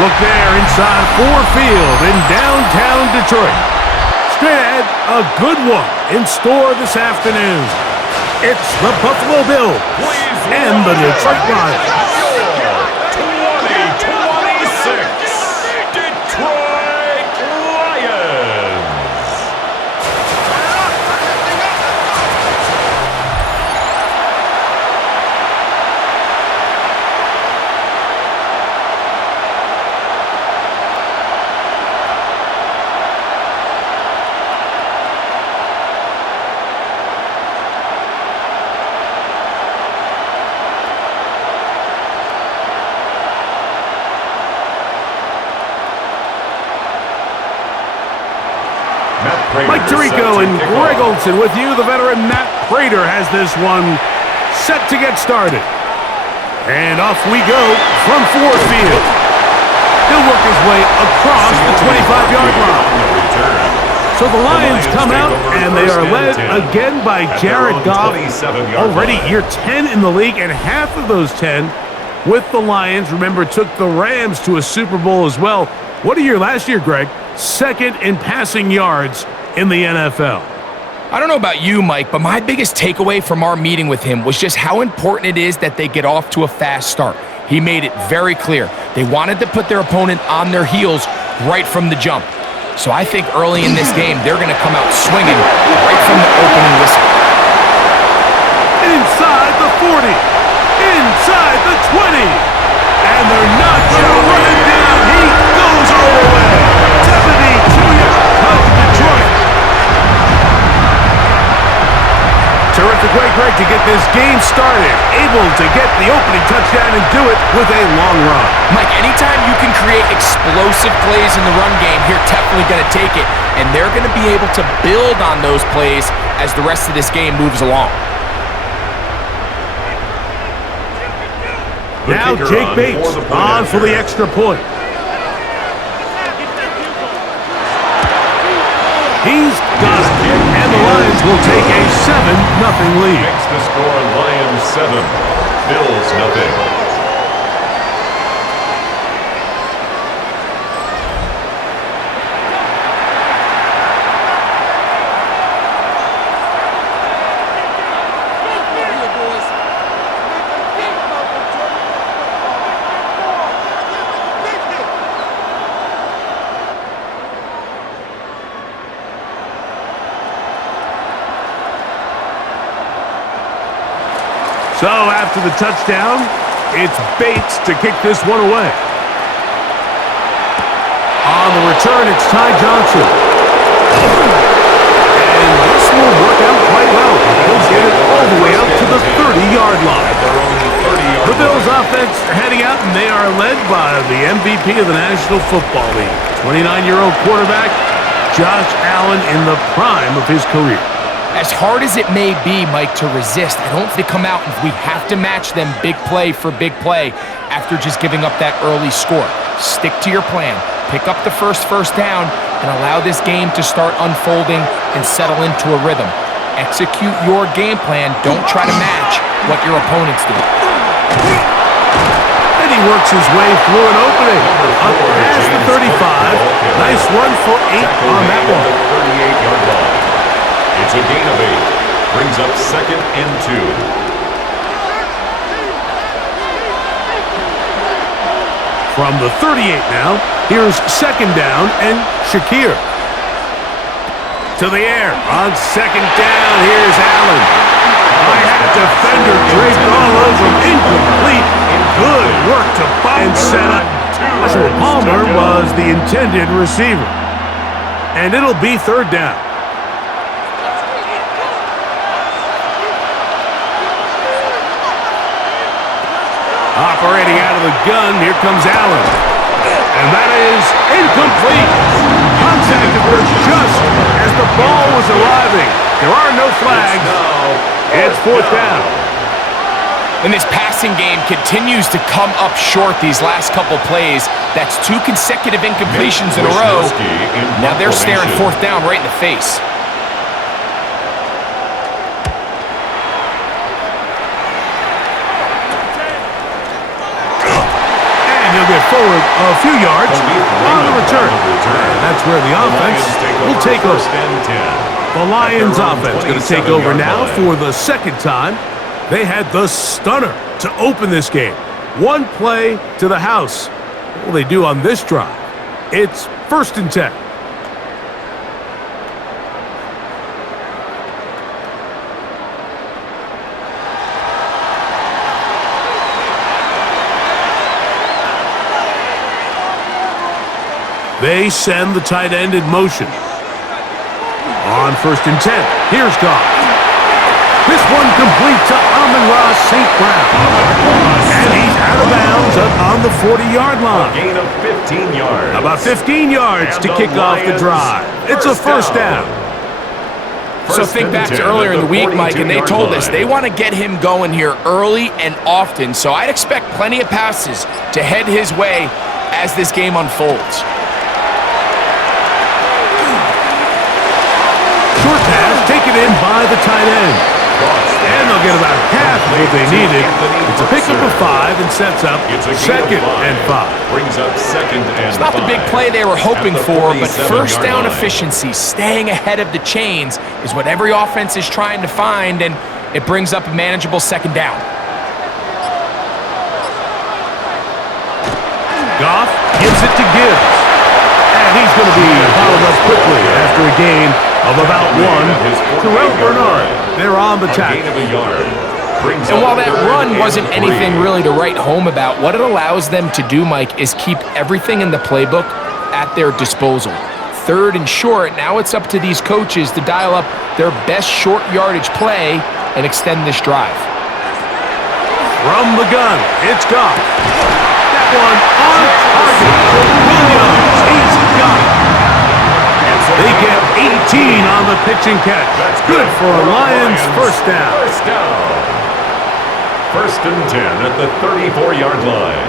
Look there inside Ford Field in downtown Detroit. Straight ahead, a good one in store this afternoon. It's the Buffalo Bills and the Detroit Lions. 2026 Detroit Lions. Mike Tirico and Greg Olson with you. The veteran Matt Prater has this one set to get started. And off we go from Ford Field. He'll work his way across the 25-yard line. So the Lions come out, and they are led again by Jared Goff. Already year 10 in the league, and half of those 10 with the Lions, remember, took the Rams to a Super Bowl as well. What a year last year, Greg. Second in passing yards in the NFL. I don't know about you, Mike, but my biggest takeaway from our meeting with him was just how important it is that they get off to a fast start. He made it very clear. They wanted to put their opponent on their heels right from the jump. So I think early in this game, they're going to come out swinging right from the opening whistle. Inside the 40, inside the 20, and they're not going to run it down. He goes all the way. 72-yard touch Detroit. Terrific way, Greg, to get this game started. Able to get the opening touchdown and do it with a long run. Mike, anytime you can create explosive plays in the run game, you're definitely going to take it. And they're going to be able to build on those plays as the rest of this game moves along. Now Jake Bates on for the extra point. He's got it. And the Lions will take a 7-0 lead. Makes the score Lions 7, Bills 0. So after the touchdown, it's Bates to kick this one away. On the return, it's Ty Johnson. And this will work out quite well. He'll get it all the way out to the 30-yard line. The Bills offense heading out, and they are led by the MVP of the National Football League, 29-year-old quarterback Josh Allen in the prime of his career. As hard as it may be, Mike, to resist, I don't think they come out and we have to match them big play for big play after just giving up that early score. Stick to your plan. Pick up the first down and allow this game to start unfolding and settle into a rhythm. Execute your game plan. Don't try to match what your opponents do. And he works his way through an opening. Up past the 35. Nice run for 8 on that one. 38-yard line. It's a gain of 8. Brings up 2nd and 2. From the 38 now, here's 2nd down and Shakir. To the air on 2nd down, here's Allen. I had a defender draped all over him, incomplete. Good work to find set up. Joshua Palmer was the intended receiver. And it'll be 3rd down. Operating out of the gun, here comes Allen. And that is incomplete. Contact occurred just as the ball was arriving. There are no flags. It's 4th down. And this passing game continues to come up short these last couple plays. That's 2 consecutive incompletions in a row. Now they're staring 4th down right in the face. He'll get forward a few yards on the return. And that's where the offense will take over. The Lions offense going to take over now for the second time. They had the stunner to open this game. One play to the house. What will they do on this drive? It's 1st and 10. They send the tight end in motion. On 1st and 10, here's Goff. This one complete to Amon-Ra St. Brown. And he's out of bounds up on the 40-yard line. A gain of 15 yards. About 15 yards to kick off the drive. It's a first down. So think back to earlier in the week, Mike, and they told us they want to get him going here early and often. So I'd expect plenty of passes to head his way as this game unfolds. Short pass taken in by the tight end. And they'll get about half of what they needed. It's a pickup of 5 and sets up 2nd and 5. Brings up 2nd and 5. It's not the big play they were hoping for, but first down efficiency, staying ahead of the chains, is what every offense is trying to find, and it brings up a manageable 2nd down. Goff gives it to Gibbs. And he's going to be followed up quickly after a gain of about 1. Terrell Bernard, they're on the tackle. And while that run wasn't anything really to write home about, what it allows them to do, Mike, is keep everything in the playbook at their disposal. 3rd and short, now it's up to these coaches to dial up their best short yardage play and extend this drive. From the gun, it's Goff. That one on target. Williams, he's got it. They get 18 on the pitch and catch. That's good for a Lions first down. 1st and 10 at the 34-yard line.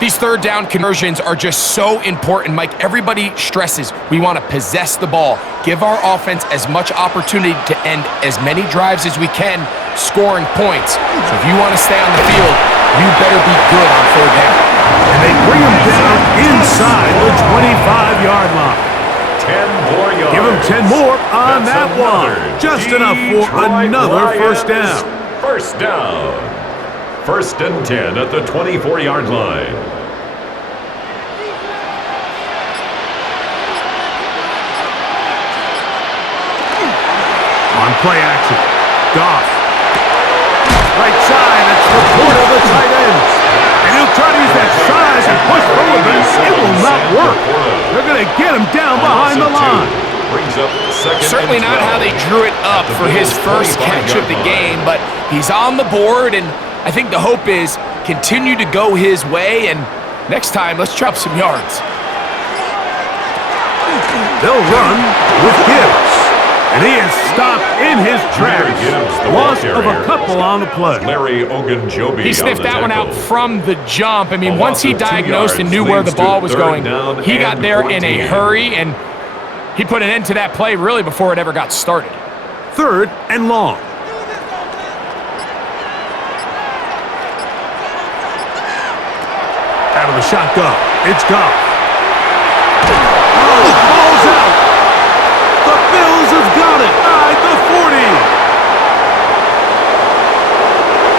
These 3rd down conversions are just so important, Mike. Everybody stresses we want to possess the ball, give our offense as much opportunity to end as many drives as we can, scoring points. So if you want to stay on the field, you better be good on 3rd down. And they bring him down inside the 25-yard line. 10 more yards. Give him 10 more on that one. Just enough for another first down. First down. 1st and 10 at the 24-yard line. On play action, Goff. Right side, it's the port of the tight ends. And he'll try to use that size and push forward, but it will not work. They're going to get him down behind the line. Brings up 2nd. Certainly not how they drew it up for his first catch of the game, but he's on the board, and I think the hope is continue to go his way, and next time, let's chop some yards. They'll run with Gibbs. And he is stopped in his tracks. Loss of a couple on the play. Larry Ogunjobi. He sniffed that one out from the jump. I mean, once he diagnosed and knew where the ball was going, he got there in a hurry, and he put an end to that play really before it ever got started. 3rd and long. Out of the shotgun, it's Goff. Oh, ball's out. The Bills have got it at the 40.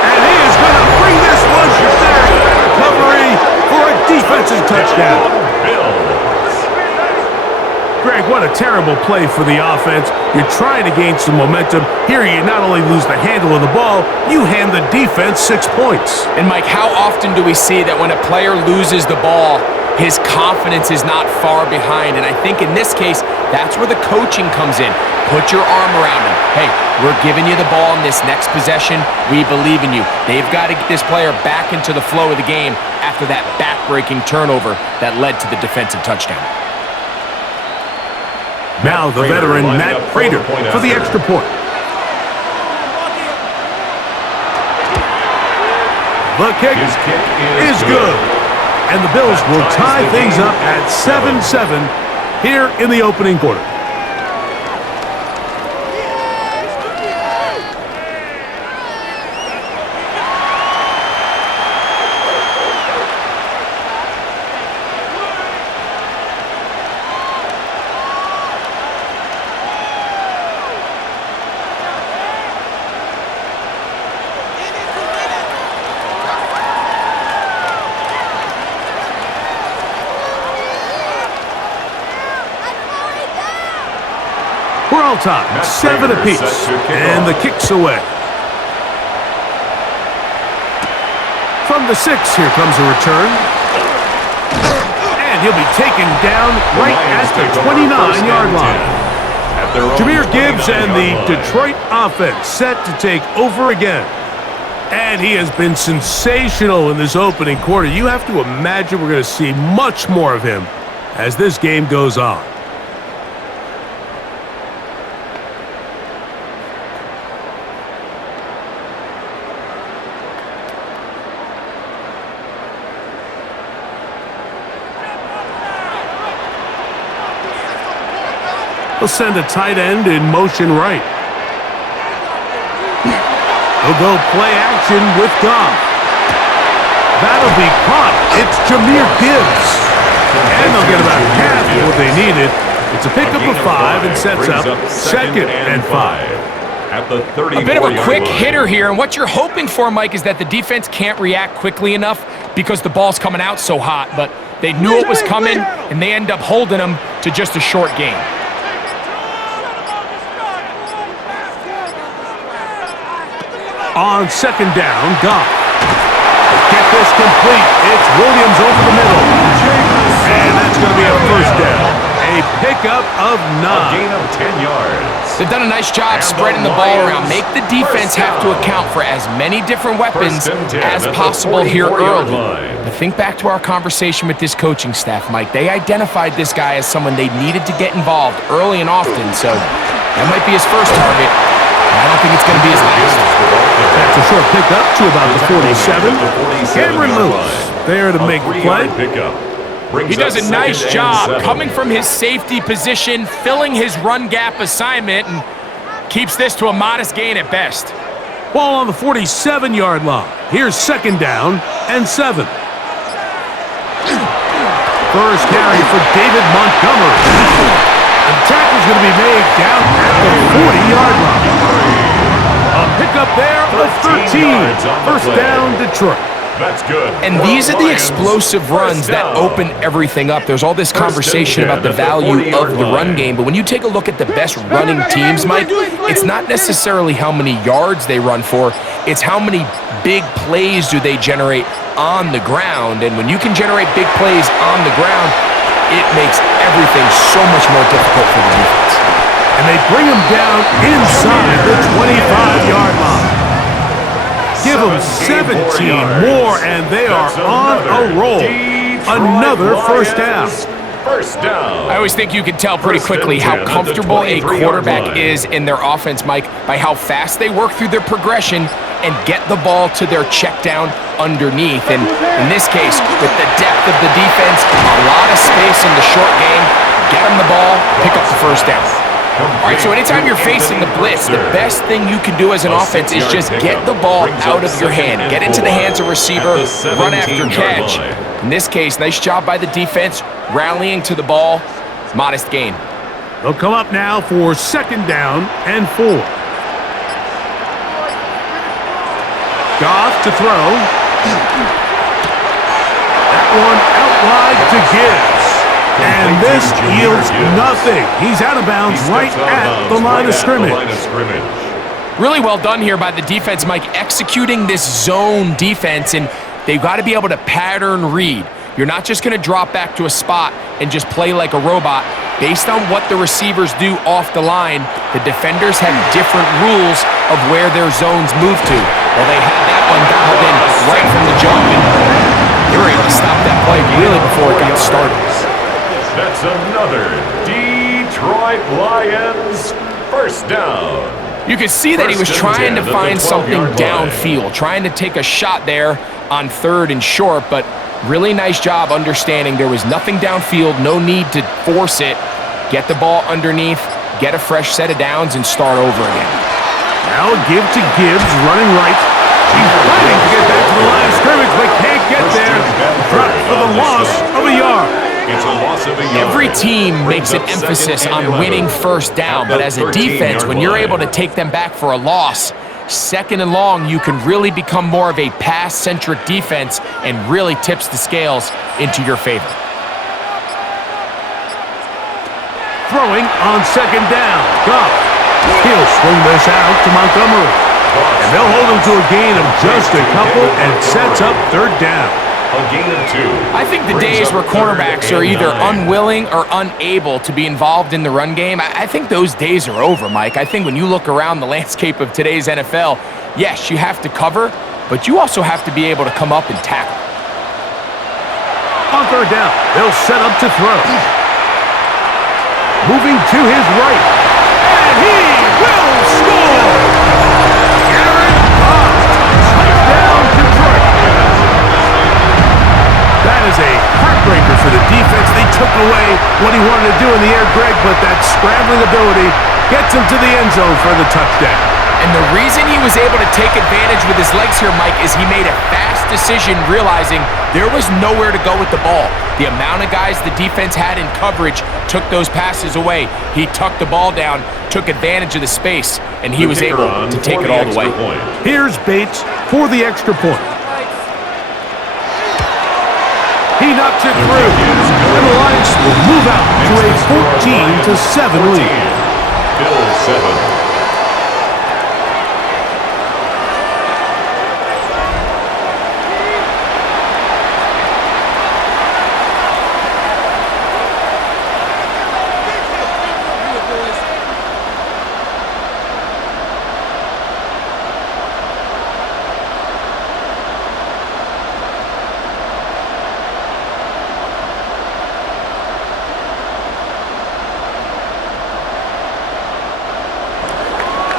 And he is going to bring this one back. Recovery for a defensive touchdown. Greg, what a terrible play for the offense. You're trying to gain some momentum. Here you not only lose the handle of the ball, you hand the defense 6 points. And Mike, how often do we see that when a player loses the ball, his confidence is not far behind? And I think in this case, that's where the coaching comes in. Put your arm around him. Hey, we're giving you the ball in this next possession. We believe in you. They've got to get this player back into the flow of the game after that back-breaking turnover that led to the defensive touchdown. Now the veteran Matt Prater for the extra point. The kick is good. And the Bills will tie things up at 7-7 here in the opening quarter. We're all tied, 7 apiece, and the kick's away. From the 6, here comes a return. And he'll be taken down right at the 29-yard line. Jahmyr Gibbs and the Detroit offense set to take over again. And he has been sensational in this opening quarter. You have to imagine we're going to see much more of him as this game goes on. He'll send a tight end in motion right. He'll go play action with Goff. That'll be caught. It's Jahmyr Gibbs. And they'll get about half of what they needed. It's a pickup of 5 and sets up 2nd and 5. At the 34-yard line. A bit of a quick hitter here, and what you're hoping for, Mike, is that the defense can't react quickly enough because the ball's coming out so hot, but they knew it was coming, and they end up holding them to just a short gain. On 2nd down, Goff. Get this complete. It's Williams over the middle. And that's going to be a 1st down. A pickup of 9. A gain of 10 yards. They've done a nice job spreading the ball around. Make the defense have to account for as many different weapons as possible here early. But think back to our conversation with this coaching staff, Mike. They identified this guy as someone they needed to get involved early and often, so that might be his first target. I don't think it's going to be his last. That's a short pickup to about the 47. Cameron Lewis there to make the play. He does a nice job coming from his safety position, filling his run gap assignment, and keeps this to a modest gain at best. Ball on the 47-yard line. Here's 2nd down and 7. First carry for David Montgomery. The tackle's going to be made down at the 40-yard line. A pickup there of 13. First down, Detroit. That's good. And these are the explosive runs that open everything up. There's all this conversation about the value of the run game, but when you take a look at the best running teams, Mike, it's not necessarily how many yards they run for, it's how many big plays do they generate on the ground. And when you can generate big plays on the ground, it makes everything so much more difficult for the defense. And they bring him down inside the 25-yard line. Give them 17 more, and they are on a roll. Another first down. I always think you can tell pretty quickly how comfortable a quarterback is in their offense, Mike, by how fast they work through their progression and get the ball to their check down underneath. And in this case, with the depth of the defense, a lot of space in the short game, get them the ball, pick up the first down. All right, so anytime you're facing the blitz, the best thing you can do as an offense is just get the ball out of your hand. Get into the hands of receiver, run after catch. In this case, nice job by the defense, rallying to the ball, modest gain. They'll come up now for 2nd down and 4. Goff to throw. That one out wide to Gibbs. And this yields nothing. He's out of bounds right at the line of scrimmage. Really well done here by the defense, Mike, executing this zone defense, and they've got to be able to pattern read. You're not just going to drop back to a spot and just play like a robot. Based on what the receivers do off the line, the defenders have different rules of where their zones move to. Well, they had that one dialed in right from the jump, and they were able to stop that play really before it got started. That's another Detroit Lions first down. You could see that he was trying to find something downfield, trying to take a shot there on 3rd and short, but really nice job understanding there was nothing downfield, no need to force it. Get the ball underneath, get a fresh set of downs, and start over again. Now a give to Gibbs, running right. He's fighting to get back to the line of scrimmage, but can't get there. Drop for the loss of a yard. It's a loss of a yard. Every team makes an emphasis on winning first down, but as a defense, when you're able to take them back for a loss, 2nd and long, you can really become more of a pass-centric defense and really tips the scales into your favor. Throwing on second down. Goff. He'll swing this out to Montgomery. And they'll hold him to a gain of just a couple and sets up third down. A gain of 2. I think the days where cornerbacks are either unwilling or unable to be involved in the run game, I think those days are over, Mike. I think when you look around the landscape of today's NFL, yes, you have to cover, but you also have to be able to come up and tackle. On third down, they'll set up to throw. Moving to his right. And he will score! Aaron Goff, touchdown Detroit. That is a heartbreaker for the defense. They took away what he wanted to do in the air, Greg, but that scrambling ability gets him to the end zone for the touchdown. And the reason he was able to take advantage with his legs here, Mike, is he made a fast decision realizing there was nowhere to go with the ball. The amount of guys the defense had in coverage took those passes away. He tucked the ball down, took advantage of the space, and he was able to take it all the way. Here's Bates for the extra point. He knocks it through, and the Lions will move out to a 14-7 lead. Bills 7.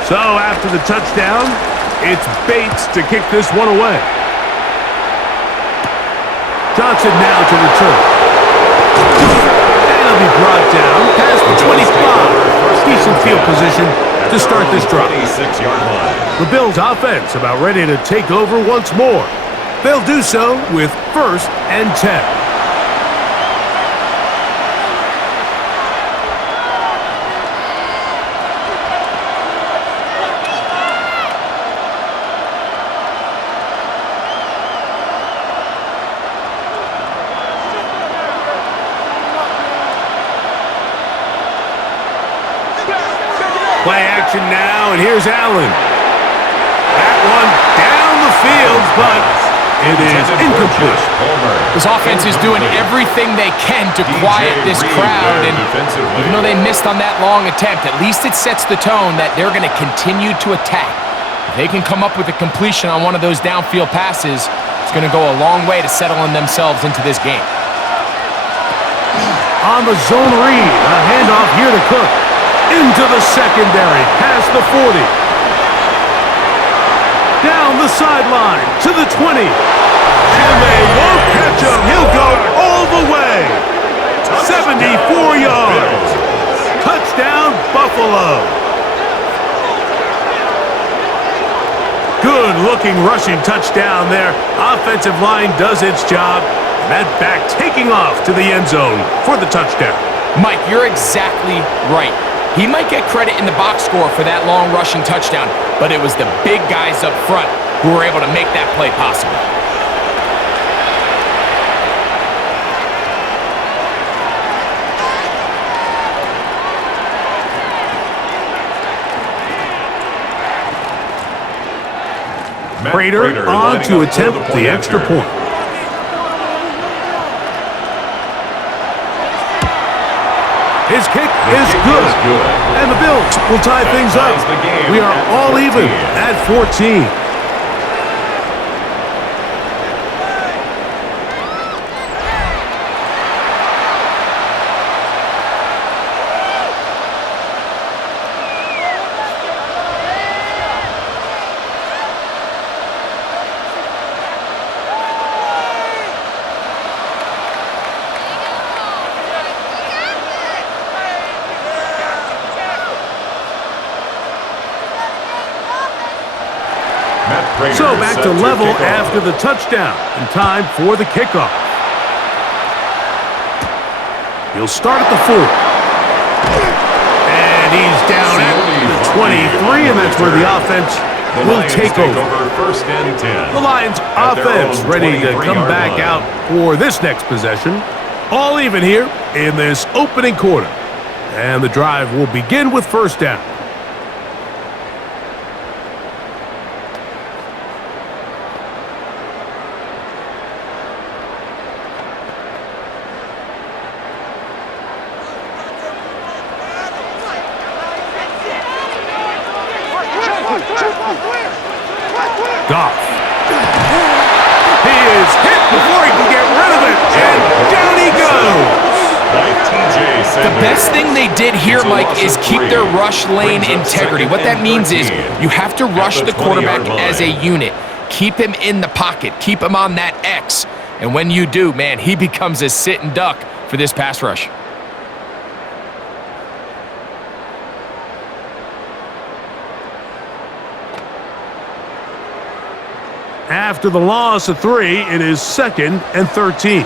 So after the touchdown, it's Bates to kick this one away. Johnson now to return. And he'll be brought down past the 25. Decent field position to start this drive. The Bills offense about ready to take over once more. They'll do so with 1st and 10. Play action now, and here's Allen. That one down the field, but it is incomplete. This offense is doing everything they can to quiet this crowd, and even though they missed on that long attempt, at least it sets the tone that they're going to continue to attack. If they can come up with a completion on one of those downfield passes, it's going to go a long way to settling themselves into this game. On the zone read, a handoff here to Cook. Into the secondary, past the 40. Down the sideline to the 20. And they won't catch him. He'll go all the way. 74 yards. Touchdown, Buffalo. Good-looking rushing touchdown there. Offensive line does its job. And that back taking off to the end zone for the touchdown. Mike, you're exactly right. He might get credit in the box score for that long rushing touchdown, but it was the big guys up front who were able to make that play possible. Prater on to attempt the extra point. His kick is good. And the Bills will tie things up. We are all even at 14. So back to level after the touchdown, and time for the kickoff. He'll start at the 4. And he's down at the 23, and that's where the offense will take over. The Lions offense ready to come back out for this next possession. All even here in this opening quarter. And the drive will begin with first down. Goff. He is hit before he can get rid of it, and down he goes. The best thing they did here, Mike, is keep their rush lane integrity. What that means is you have to rush the quarterback as a unit. Keep him in the pocket. Keep him on that X. And when you do, man, he becomes a sit and duck for this pass rush. After the loss of 3, it is 2nd and 13.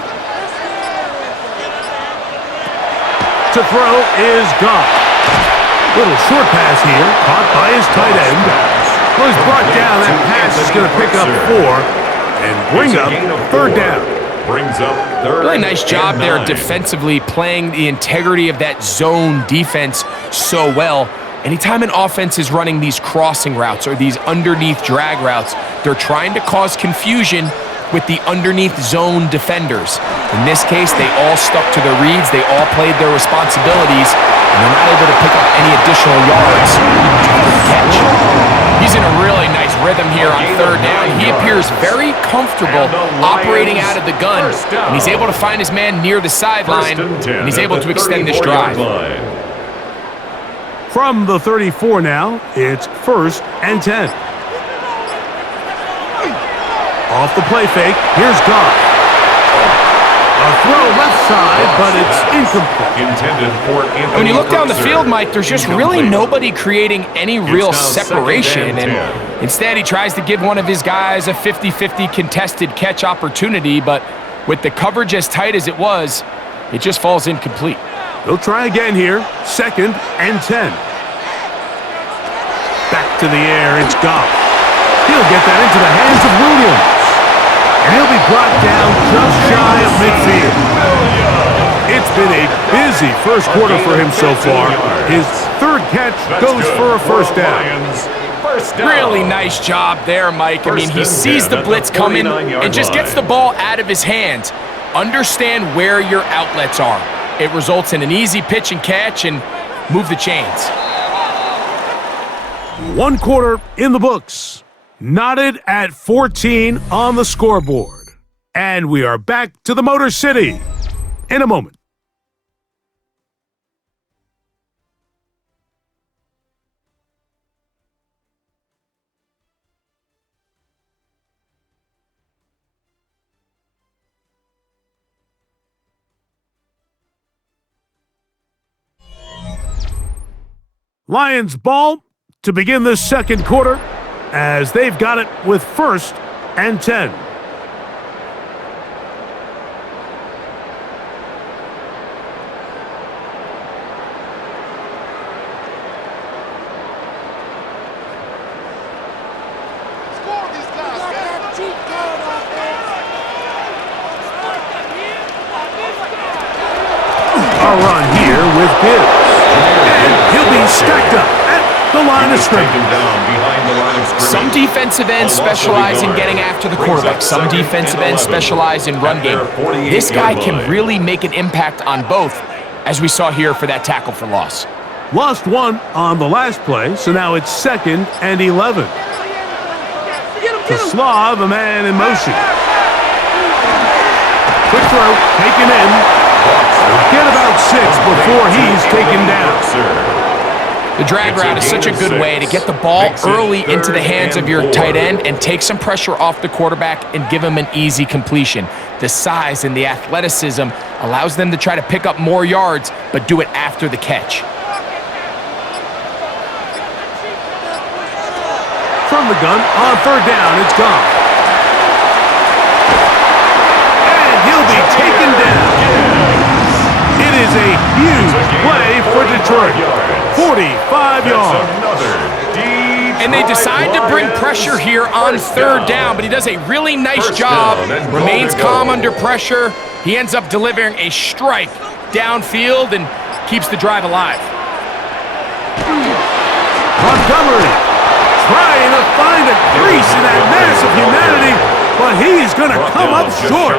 To throw is Goff. Little short pass here, caught by his tight end. Well, he's brought down. That pass is going to pick up 4 and bring up 3rd down. Really nice job there defensively, playing the integrity of that zone defense so well. Anytime an offense is running these crossing routes or these underneath drag routes, they're trying to cause confusion with the underneath zone defenders. In this case, they all stuck to their reads, they all played their responsibilities, and they're not able to pick up any additional yards after the catch. He's in a really nice rhythm here on 3rd down. He appears very comfortable operating out of the gun, and he's able to find his man near the sideline, and he's able to extend this drive. From the 34 now, it's 1st and 10. Off the play fake, here's Goff. A throw left side, but it's incomplete. When you look down the field, Mike, there's just really nobody creating any real separation. And instead, he tries to give one of his guys a 50-50 contested catch opportunity, but with the coverage as tight as it was, it just falls incomplete. They'll try again here, 2nd and 10. Back to the air, it's Goff. He'll get that into the hands of Williams. And he'll be brought down just shy of midfield. It's been a busy first quarter for him so far. His 3rd catch goes for a 1st down. Really nice job there, Mike. I mean, he sees the blitz coming and just gets the ball out of his hands. Understand where your outlets are. It results in an easy pitch and catch and move the chains. 1 quarter in the books. Knotted at 14 on the scoreboard. And we are back to the Motor City in a moment. Lions ball to begin this 2nd quarter, as they've got it with 1st and 10. A run here with Gibbs. And he'll be stacked up at the line of scrimmage. Some defensive ends specialize in getting after the quarterback. Some defensive ends specialize in run game. This guy can really make an impact on both, as we saw here for that tackle for loss. Lost 1 on the last play, so now it's 2nd and 11. To Slav, a man in motion. Quick throw, taken in. Get about 6 before he's taken down. The drag route is such a good way to get the ball early into the hands of your tight end and take some pressure off the quarterback and give him an easy completion. The size and the athleticism allows them to try to pick up more yards, but do it after the catch. From the gun, on 3rd down, it's Goff. And he'll be taken down. It is a huge play for Detroit. 45 yards. And they decide to bring pressure here on 3rd down, but he does a really nice job. Remains calm under pressure. He ends up delivering a strike downfield and keeps the drive alive. Montgomery trying to find a crease in that mass of humanity, but he's going to come up short.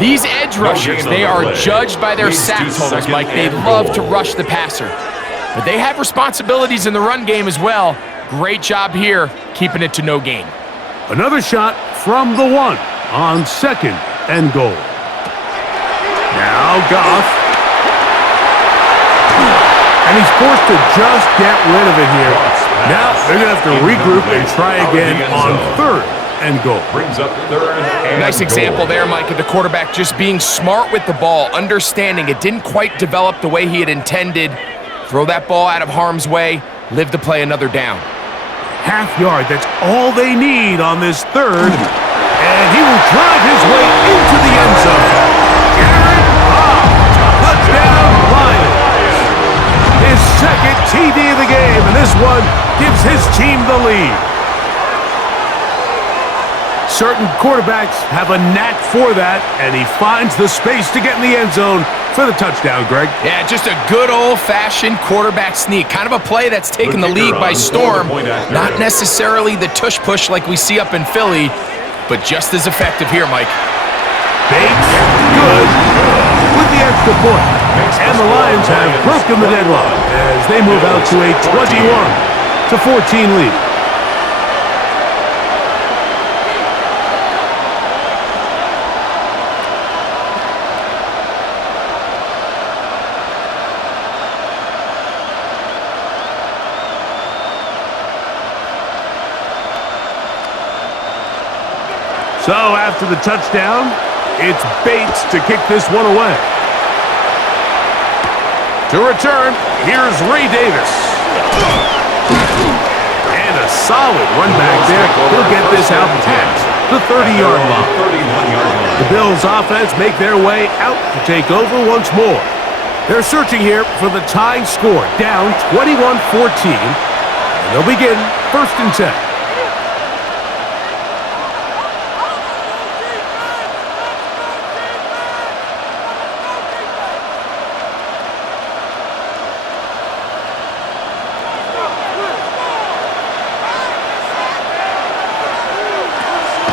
These edge rushers, they are judged by their sack totals, Mike. They love to rush the passer. But they have responsibilities in the run game as well. Great job here, keeping it to no gain. Another shot from the 1 on 2nd and goal. Now Goff. And he's forced to just get rid of it here. Now they're going to have to regroup and try again on 3rd and goal. Brings up 3rd and nice example there, Mike, of the quarterback just being smart with the ball, understanding it didn't quite develop the way he had intended. Throw that ball out of harm's way, live to play another down. Half yard, that's all they need on this 3rd. And he will drive his way into the end zone. Garrett Cobb, touchdown Lions. His 2nd TD of the game, and this one gives his team the lead. Certain quarterbacks have a knack for that, and he finds the space to get in the end zone for the touchdown, Greg. Yeah, just a good old-fashioned quarterback sneak. Kind of a play that's taken the league by storm. Not necessarily the tush-push like we see up in Philly, but just as effective here, Mike. Bates, good, with the extra point. And the Lions have broken the deadlock as they move out to a 21-14 lead. So after the touchdown, it's Bates to kick this one away. To return, here's Ray Davis. And a solid run back there. He'll get this out past the 30-yard line. The Bills' offense make their way out to take over once more. They're searching here for the tying score, down 21-14. And they'll begin 1st and 10.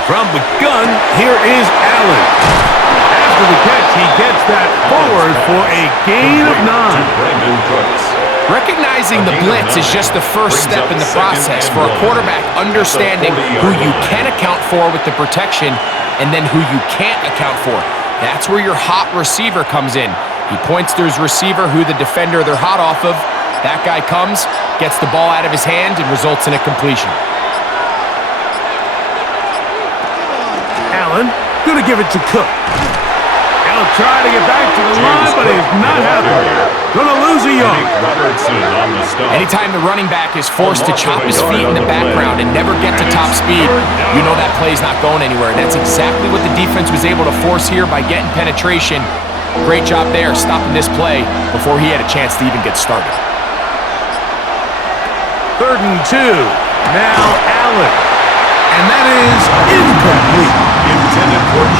From the gun, here is Allen. After the catch, he gets that forward for a gain of 9. Recognizing the blitz is just the first step in the process for a quarterback understanding who you can account for with the protection and then who you can't account for. That's where your hot receiver comes in. He points to his receiver who the defender they're hot off of. That guy comes, gets the ball out of his hand, and results in a completion. Allen, going to give it to Cook. He'll try to get back to the line, but he's not happy. Going to lose a yard. Anytime the running back is forced to chop his feet in the background and never get to top speed, you know that play's not going anywhere. And that's exactly what the defense was able to force here by getting penetration. Great job there, stopping this play before he had a chance to even get started. 3rd and 2. Now Allen. And that is incomplete.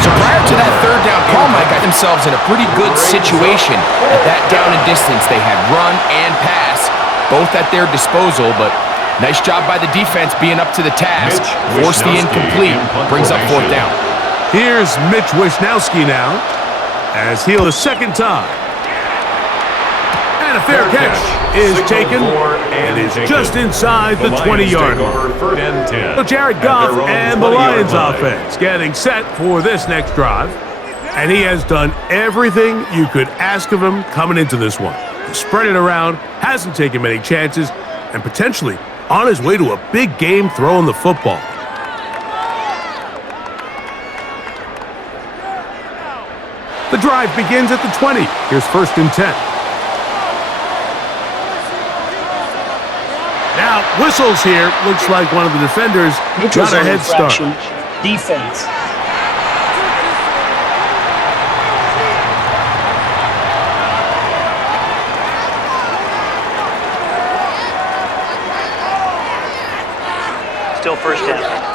So prior to that 3rd down call, Mike got themselves in a pretty good situation. At that down and distance, they had run and pass, both at their disposal, but nice job by the defense being up to the task. Forced the incomplete, brings up 4th down. Here's Mitch Wishnowski now, as he'll the 2nd time. And a fair catch is taken and is just inside the 20-yard line. So Jared Goff and the Lions offense getting set for this next drive. And he has done everything you could ask of him coming into this one. He spread it around, hasn't taken many chances, and potentially on his way to a big game throwing the football. The drive begins at the 20. Here's 1st and 10. Now, whistles here. Looks like one of the defenders got a head start. Defense. Still 1st down.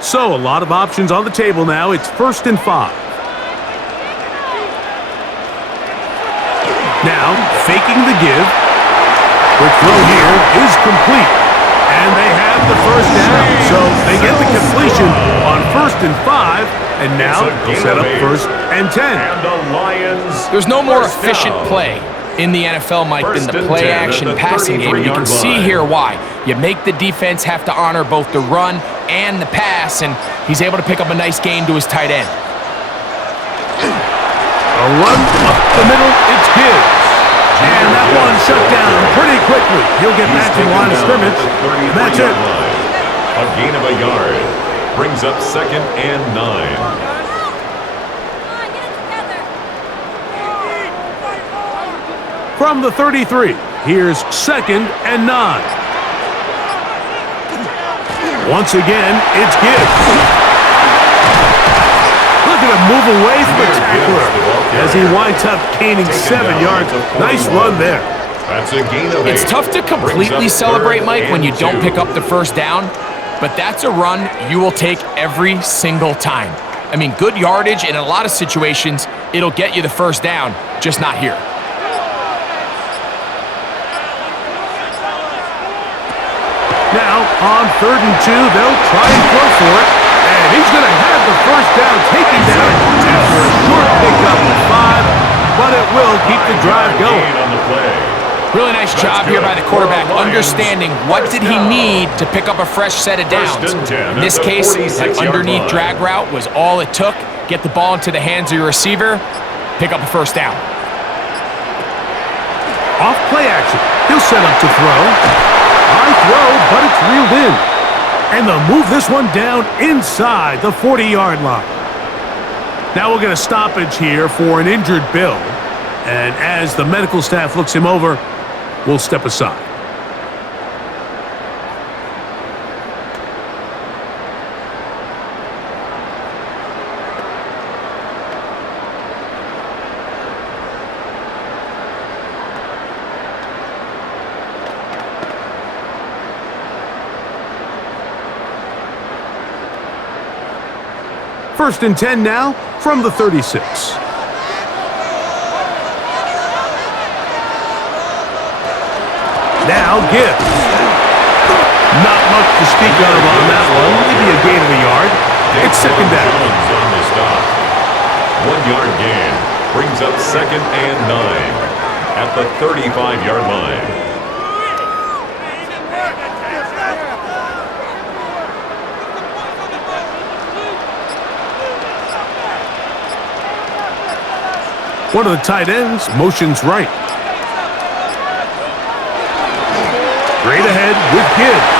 So, a lot of options on the table now. It's 1st and 5. Now, faking the give. Quick throw here is complete. And they have the first down. So, they get the completion on 1st and 5. And now they'll set up 1st and 10. And the Lions. There's no more first efficient down. play in the NFL, Mike, than First the and 10 play-action at the passing game. You can 33-yard see line. here why. You make the defense have to honor both the run and the pass, and he's able to pick up a nice gain to his tight end. A run up the middle, it's Gibbs. And that one shut down pretty quickly. He'll get back to the line of scrimmage, and that's it. A gain of a yard brings up 2nd and 9. From the 33, here's 2nd and 9. Once again, it's Gibbs. Look at him move away from the tackler as he winds up gaining 7 yards. Nice run there. That's a gain of 8. It's tough to completely celebrate, Mike, when you don't pick up the first down, but that's a run you will take every single time. I mean, good yardage, and in a lot of situations, it'll get you the first down, just not here. Now, on 3rd and 2, they'll try and go for it. And he's going to have the first down taken down after a short pickup of 5, but it will keep the drive going. On the play. Really nice job here by the quarterback, understanding what did he need to pick up a fresh set of downs. First and 10 In this at the case, that 46-yard underneath line. drag route was all it took. Get the ball into the hands of your receiver, pick up a first down. Off play action. He'll set up to throw. High throw, but it's reeled in. And they'll move this one down inside the 40-yard line. Now we'll get a stoppage here for an injured Bill. And as the medical staff looks him over, we'll step aside. First and 10 now from the 36. Now Gibbs. Not much to speak of on that one. Maybe a gain of a yard. It's 2nd down. On the stop. 1 yard gain brings up 2nd and 9 at the 35-yard line. One of the tight ends motions right. Straight ahead with Gibbs.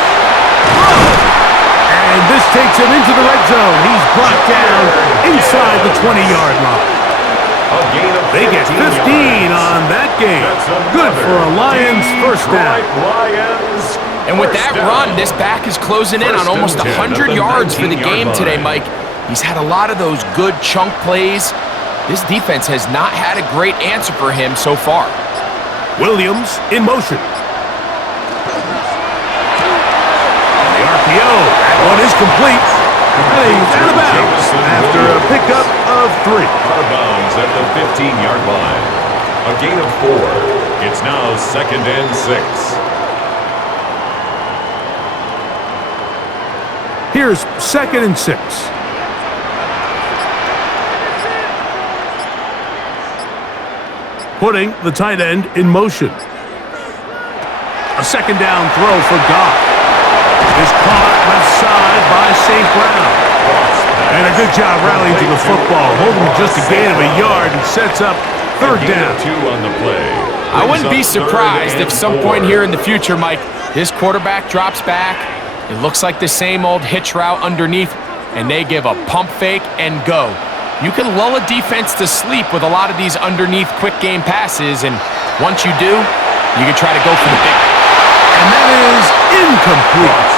And this takes him into the red zone. He's brought down inside the 20-yard line. They get 15 on that game. Good for a Lions first down. And with that run, this back is closing in on almost 100 yards for the game today, Mike. He's had a lot of those good chunk plays. This defense has not had a great answer for him so far. Williams in motion. The RPO. That one is complete. And he's out of bounds after a pickup of 3. Out of bounds at the 15-yard line. A gain of 4. It's now 2nd and 6. Here's 2nd and 6. Putting the tight end in motion. A 2nd down throw for Goff. Is caught left side by St. Brown. And a good job rallying to the football. Holding just a gain of a yard and sets up 3rd down. 2 on the play. I wouldn't be surprised if some point here in the future, Mike, this quarterback drops back. It looks like the same old hitch route underneath, and they give a pump fake and go. You can lull a defense to sleep with a lot of these underneath quick game passes, and once you do, you can try to go for the big. And that is incomplete.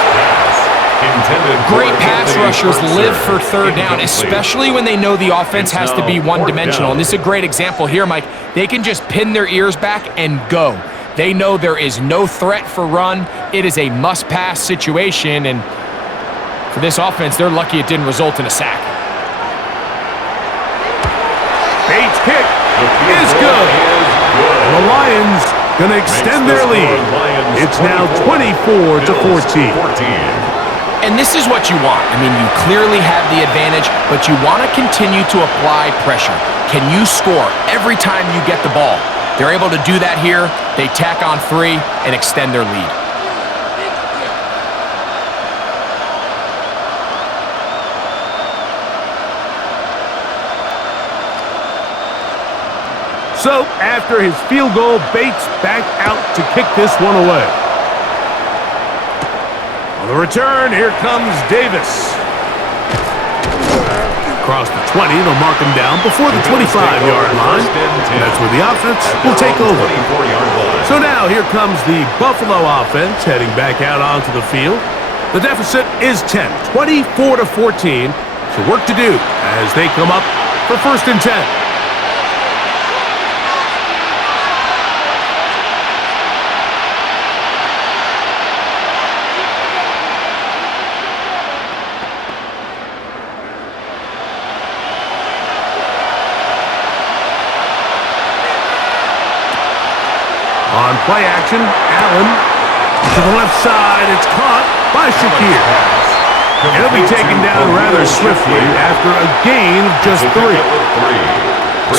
Great pass rushers live for 3rd down, especially when they know the offense has to be one-dimensional. And this is a great example here, Mike. They can just pin their ears back and go. They know there is no threat for run. It is a must-pass situation, and For this offense, they're lucky it didn't result in a sack. Bates' kick is good. The Lions going to extend their lead. It's now 24-14. And this is what you want. I mean, you clearly have the advantage, but you want to continue to apply pressure. Can you score every time you get the ball? They're able to do that here. They tack on 3 and extend their lead. So, after his field goal, Bates back out to kick this one away. On the return, here comes Davis. Across the 20, they'll mark him down before the 25-yard line. That's where the offense will take over. So now, here comes the Buffalo offense heading back out onto the field. The deficit is 10, 24-14. So work to do as they come up for 1st and 10. On play action, Allen to the left side. It's caught by Shakir. It'll be taken down rather swiftly after a gain of just 3.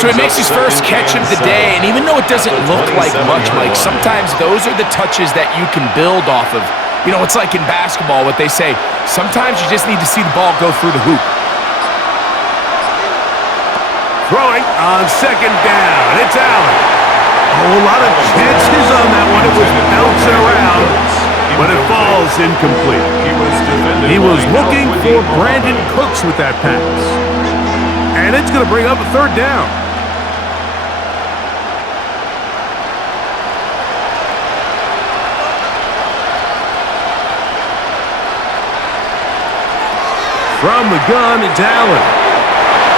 So he makes his first catch of the day, and even though it doesn't look like much, Mike, sometimes those are the touches that you can build off of. You know, it's like in basketball, what they say, sometimes you just need to see the ball go through the hoop. Throwing on 2nd down. It's Allen. A whole lot of chances on that one. It was bouncing around, but it falls incomplete. He was looking for Brandon Cooks with that pass. And it's going to bring up a 3rd down. From the gun, it's Allen.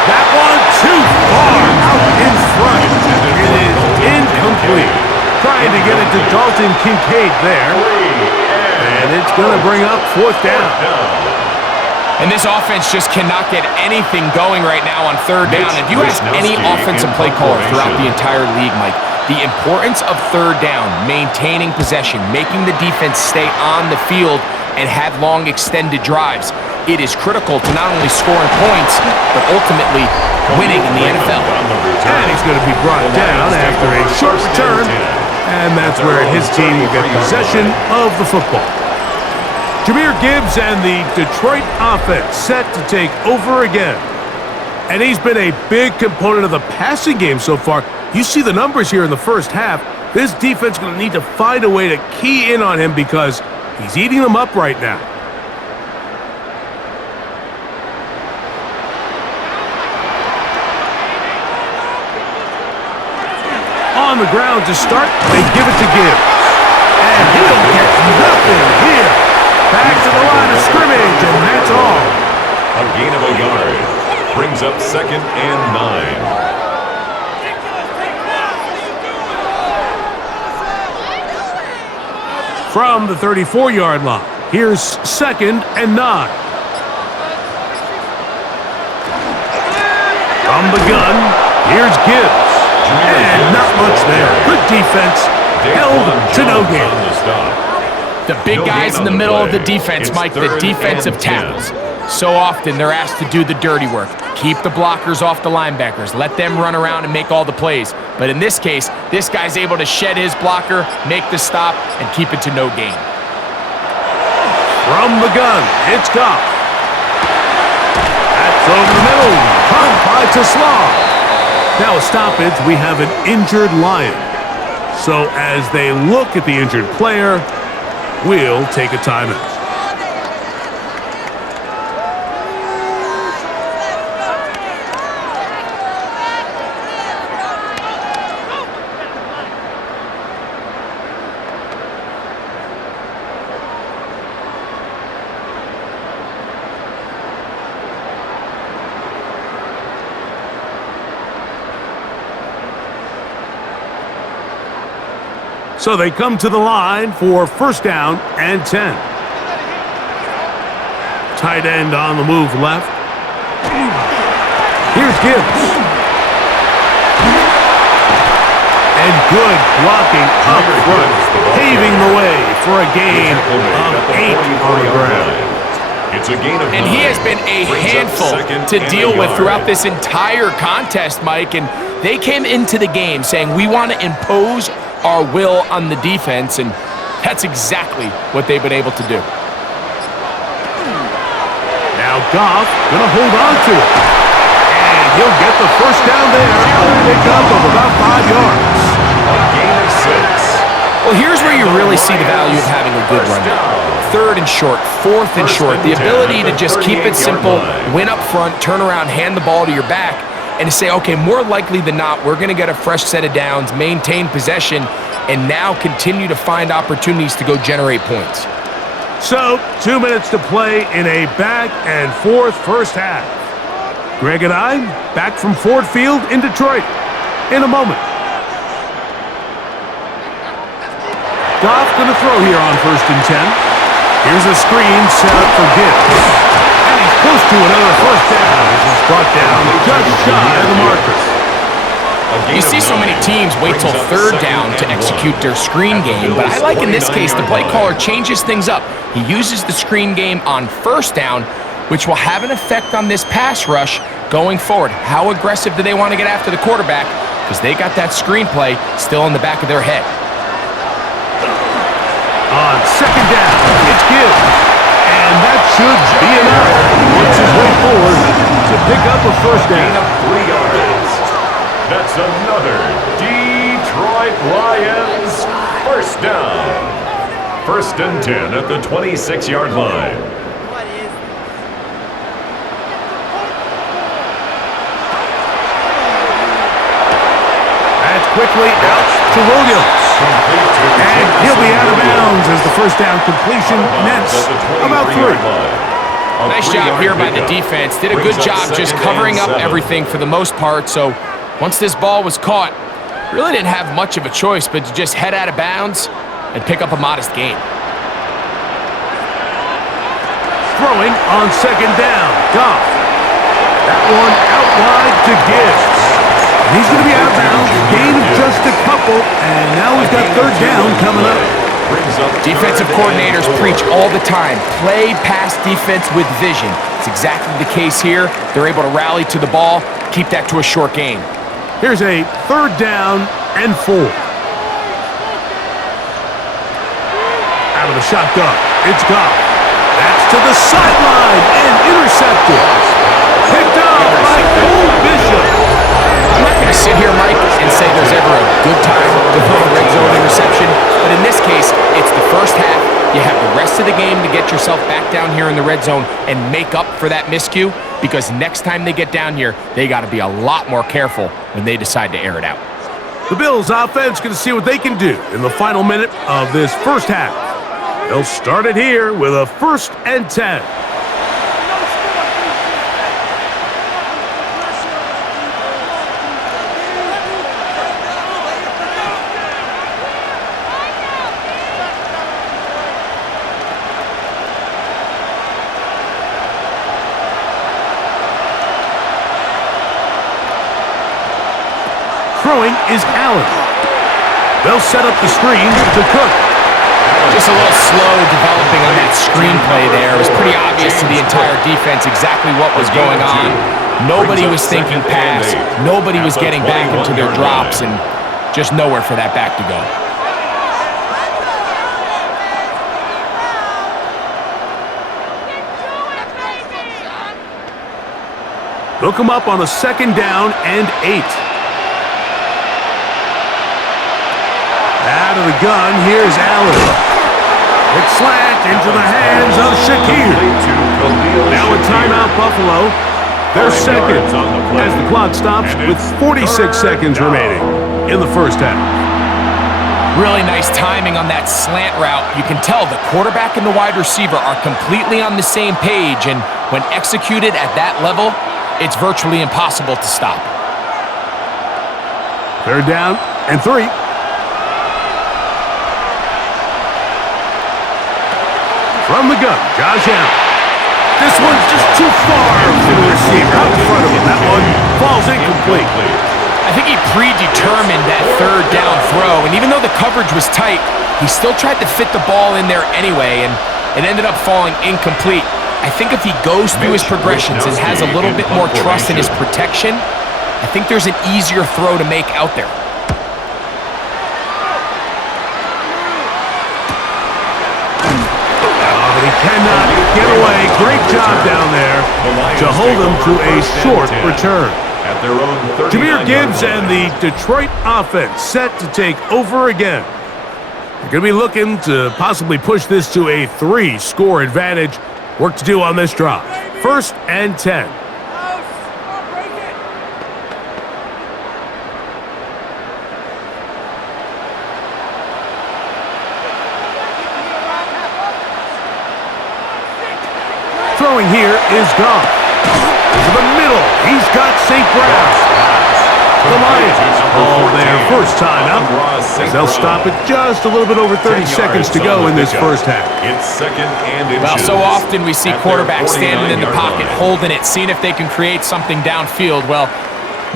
That one too far out in front. It is incomplete. Trying to get it to Dalton Kincaid there. And it's going to bring up 4th down. And this offense just cannot get anything going right now on 3rd down. If you ask any offensive play caller throughout the entire league, Mike, the importance of 3rd down, maintaining possession, making the defense stay on the field and have long extended drives, it is critical to not only scoring points, but ultimately winning in the NFL. And he's going to be brought down after a short return, and that's where his team will get possession of the football. Jahmyr Gibbs and the Detroit offense set to take over again. And he's been a big component of the passing game so far. You see the numbers here in the first half. This defense is going to need to find a way to key in on him because he's eating them up right now. On the ground to start, they give it to Gibbs. And he'll get nothing here. Back to the line of scrimmage, and that's all. A gain of a yard. Brings up 2nd and 9. From the 34-yard line, here's 2nd and 9. From the gun, here's Gibbs. And not much there. Good defense. Held to no gain. The big guys in the middle of the defense, Mike, the defensive tackles. So often they're asked to do the dirty work. Keep the blockers off the linebackers. Let them run around and make all the plays. But in this case, this guy's able to shed his blocker, make the stop, and keep it to no gain. From the gun, it's Goff. That's over the middle. Caught by Taslaw. Now a stoppage, we have an injured Lion. So as they look at the injured player, we'll take a timeout. So they come to the line for 1st down and 10. tight end on the move left. Here's Gibbs. And good blocking up front, paving the way for a gain of 8 on the ground. It's a gain of 9. And he has been a handful to deal with throughout this entire contest, Mike. And they came into the game saying, we want to impose our will on the defense, and that's exactly what they've been able to do. Now Goff going to hold on to it. And he'll get the first down there. A pickup of about 5 yards. A gain of 6. Well, here's where you really see the value of having a good run game. 3rd and short, 4th and short. The ability to just keep it simple, win up front, turn around, hand the ball to your back, and to say, okay, more likely than not, we're going to get a fresh set of downs, maintain possession, and now continue to find opportunities to go generate points. So, 2 minutes to play in a back-and-forth first half. Greg and I back from Ford Field in Detroit in a moment. Goff going to throw here on 1st and 10. Here's a screen set up for Gibbs. And he's close to another first down. This is brought down just shy of the marker. You see so many teams wait till 3rd down to execute their screen game, but I like in this case the play caller changes things up. He uses the screen game on 1st down, which will have an effect on this pass rush going forward. How aggressive do they want to get after the quarterback? Because they got that screen play still in the back of their head. On 2nd down, it's Gibbs. And that should be enough. Works his way forward to pick up a first down. Gain of 3 yards. That's another Detroit Lions first down. 1st and 10 at the 26-yard line. That's quickly out to Williams. And he'll be out of bounds as the first down completion nets about 3. Nice job here by the defense. Did a good job just covering up everything for the most part. So once this ball was caught, really didn't have much of a choice but to just head out of bounds and pick up a modest gain. Throwing on 2nd down, Goff. That one out wide to Gibbs. He's going to be out of bounds, gain of just a couple, and now we've got 3rd down coming up. Defensive coordinators preach all the time, play pass defense with vision. It's exactly the case here. They're able to rally to the ball, keep that to a short gain. Here's a 3rd down and 4. Out of the shotgun, it's Goff. That's to the sideline and intercepted. Picked up by Cole Bishop. I'm not going to sit here, Mike, and say there's ever a good time to throw a red zone interception, but in this case, it's the first half. You have the rest of the game to get yourself back down here in the red zone and make up for that miscue, because next time they get down here, they got to be a lot more careful when they decide to air it out. The Bills offense going to see what they can do in the final minute of this first half. They'll start it here with a 1st and 10. Throwing is Allen. They'll set up the screen to Cook. Just a little slow developing on that screenplay there. It was pretty obvious to the entire defense exactly what was going on. Nobody was thinking pass. Nobody was getting back into their drops, and just nowhere for that back to go. They'll come up on a 2nd down and 8. Out of the gun, here's Allen. Quick slant into the hands of Shakir. Now a timeout, Buffalo. They're 2nd as the clock stops with 46 seconds remaining in the first half. Really nice timing on that slant route. You can tell the quarterback and the wide receiver are completely on the same page, and when executed at that level, it's virtually impossible to stop. 3rd down and 3. From the gun, Josh Allen. This one's just too far for the receiver. Out in front of him. That one falls incomplete. I think he predetermined that third down throw, and even though the coverage was tight, he still tried to fit the ball in there anyway, and it ended up falling incomplete. I think if he goes through his progressions and has a little bit more trust in his protection, I think there's an easier throw to make out there. He cannot get away. Great job down there to hold him to a short return. At their own Jahmyr Gibbs and the Detroit offense set to take over again. They're going to be looking to possibly push this to a 3-score advantage. Work to do on this drive. 1st and 10. Throwing here is Goff. To the middle. He's got St. Brown. The Lions all their first time out. They'll stop it just a little bit over 30 seconds to go in this first half. It's 2nd and inches. Well, so often we see quarterbacks standing in the pocket, holding it, seeing if they can create something downfield. Well,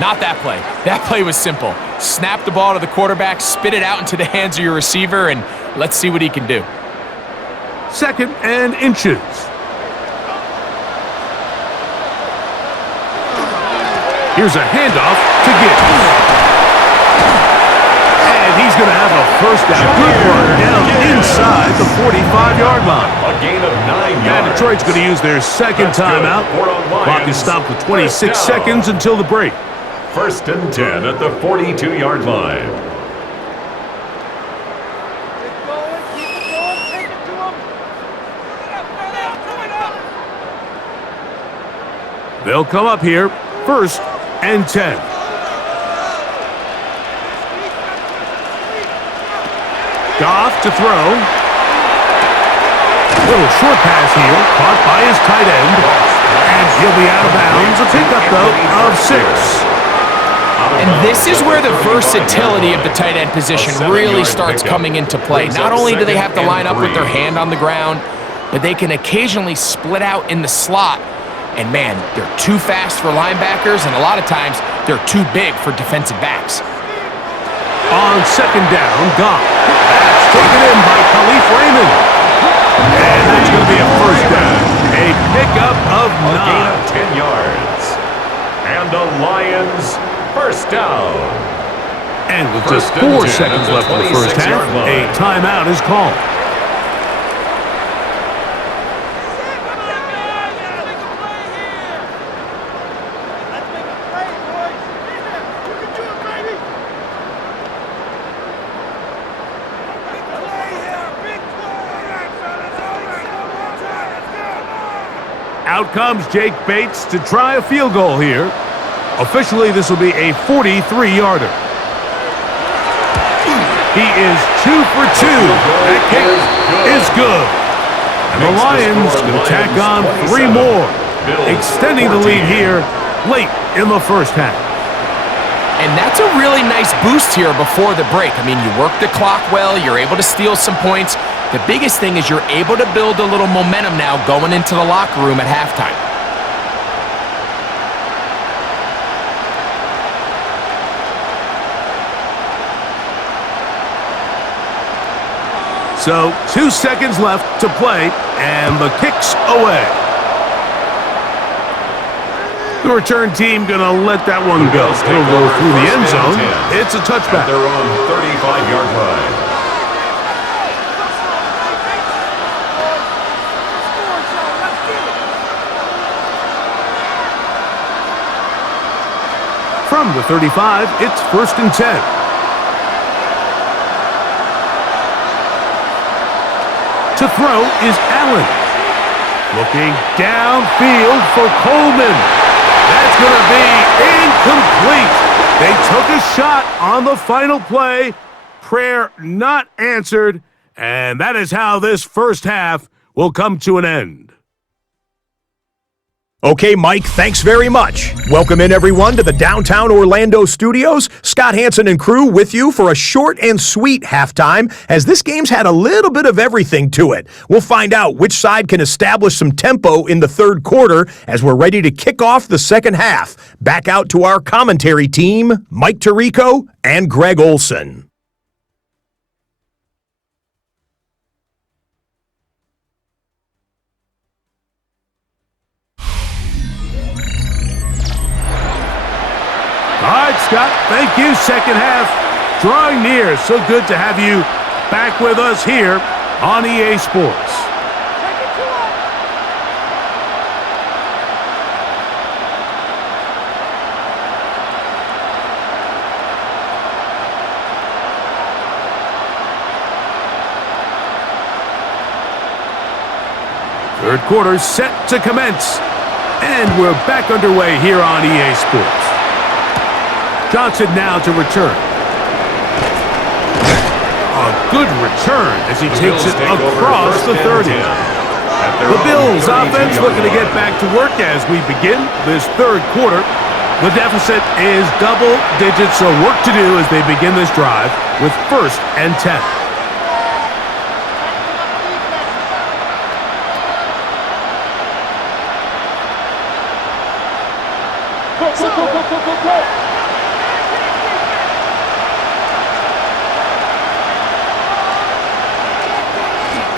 not that play. That play was simple. Snap the ball to the quarterback, spit it out into the hands of your receiver, and let's see what he can do. 2nd and inches. Here's a handoff to Gibbs. And he's going to have a first down. Good run down inside the 45-yard line. A gain of 9 yards. And Detroit's going to use their second timeout. Clock is stopped with 26 seconds until the break. 1st and 10 at the 42-yard line. They'll come up here. 1st and 10. Goff to throw. Little short pass here, caught by his tight end. And he'll be out of bounds. A pickup, though, of 6. And this is where the versatility of the tight end position really starts coming into play. Not only do they have to line up with their hand on the ground, but they can occasionally split out in the slot. And man, they're too fast for linebackers, and a lot of times they're too big for defensive backs. On 2nd down, Goff. That's taken in by Khalif Raymond. And that's going to be a first down. A pickup of 9. A gain of 10 yards. And the Lions first down. And with just 4 seconds left in the first half, a timeout is called. Out comes Jake Bates to try a field goal here. Officially, this will be a 43-yarder. He is 2 for 2. That kick is good. And the Lions going to tack on 3 more, extending the lead here late in the first half. And that's a really nice boost here before the break. I mean, you work the clock well, you're able to steal some points. The biggest thing is you're able to build a little momentum now going into the locker room at halftime. So 2 seconds left to play, and the kick's away. The return team going to let that one go. It'll go through the end zone. It's a touchback. At their own 35-yard line. From the 35, it's 1st and 10. To throw is Allen. Looking downfield for Coleman. That's going to be incomplete. They took a shot on the final play. Prayer not answered. And that is how this first half will come to an end. Okay, Mike, thanks very much. Welcome in, everyone, to the downtown Orlando studios. Scott Hansen and crew with you for a short and sweet halftime, as this game's had a little bit of everything to it. We'll find out which side can establish some tempo in the third quarter as we're ready to kick off the second half. Back out to our commentary team, Mike Tirico and Greg Olson. All right, Scott, thank you. Second half drawing near. So good to have you back with us here on EA Sports. Third quarter set to commence. And we're back underway here on EA Sports. Johnson now to return. A good return as he takes it across the 30. The Bills offense looking to get back to work as we begin this third quarter. The deficit is double digits, so work to do as they begin this drive with 1st and 10.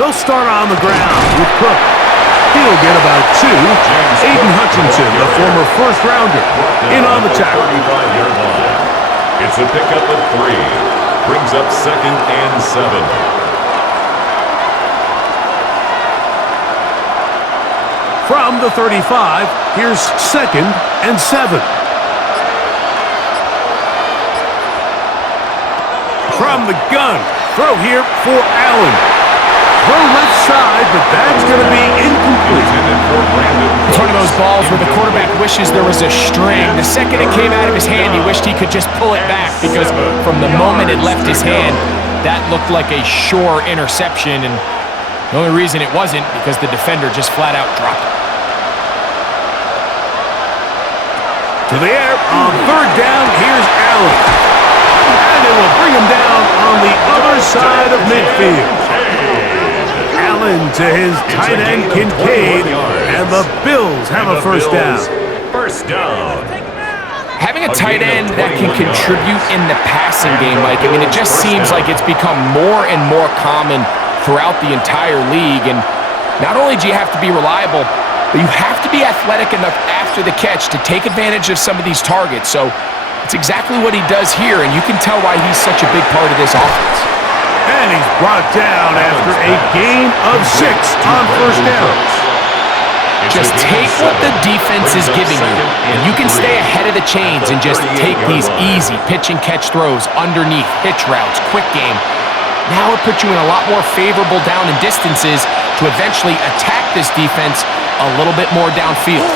They'll start on the ground with Cook. He'll get about 2. Aiden Hutchinson, the former first-rounder, in on the tackle. 35-yard line. It's a pickup of 3. Brings up 2nd and 7. From the 35, here's 2nd and 7. From the gun, throw here for Allen. Throw left side, but that's going to be incomplete. It's one of those balls where the quarterback wishes there was a string. The second it came out of his hand, he wished he could just pull it back because from the moment it left his hand, that looked like a sure interception, and the only reason it wasn't because the defender just flat out dropped it. To the air on 3rd down, here's Allen. And they will bring him down on the other side of midfield. Allen to his tight end Kincaid, and the Bills have a 1st down. 1st down. Having a tight end that can contribute in the passing game, Mike, I mean, it just seems like it's become more and more common throughout the entire league. And not only do you have to be reliable, but you have to be athletic enough after the catch to take advantage of some of these targets. So it's exactly what he does here, and you can tell why he's such a big part of this offense. And he's brought down after a gain of 6 on 1st down. Just take what the defense is giving you, and you can stay ahead of the chains and just take these easy pitch and catch throws underneath, hitch routes, quick game. Now it puts you in a lot more favorable down and distances to eventually attack this defense a little bit more downfield.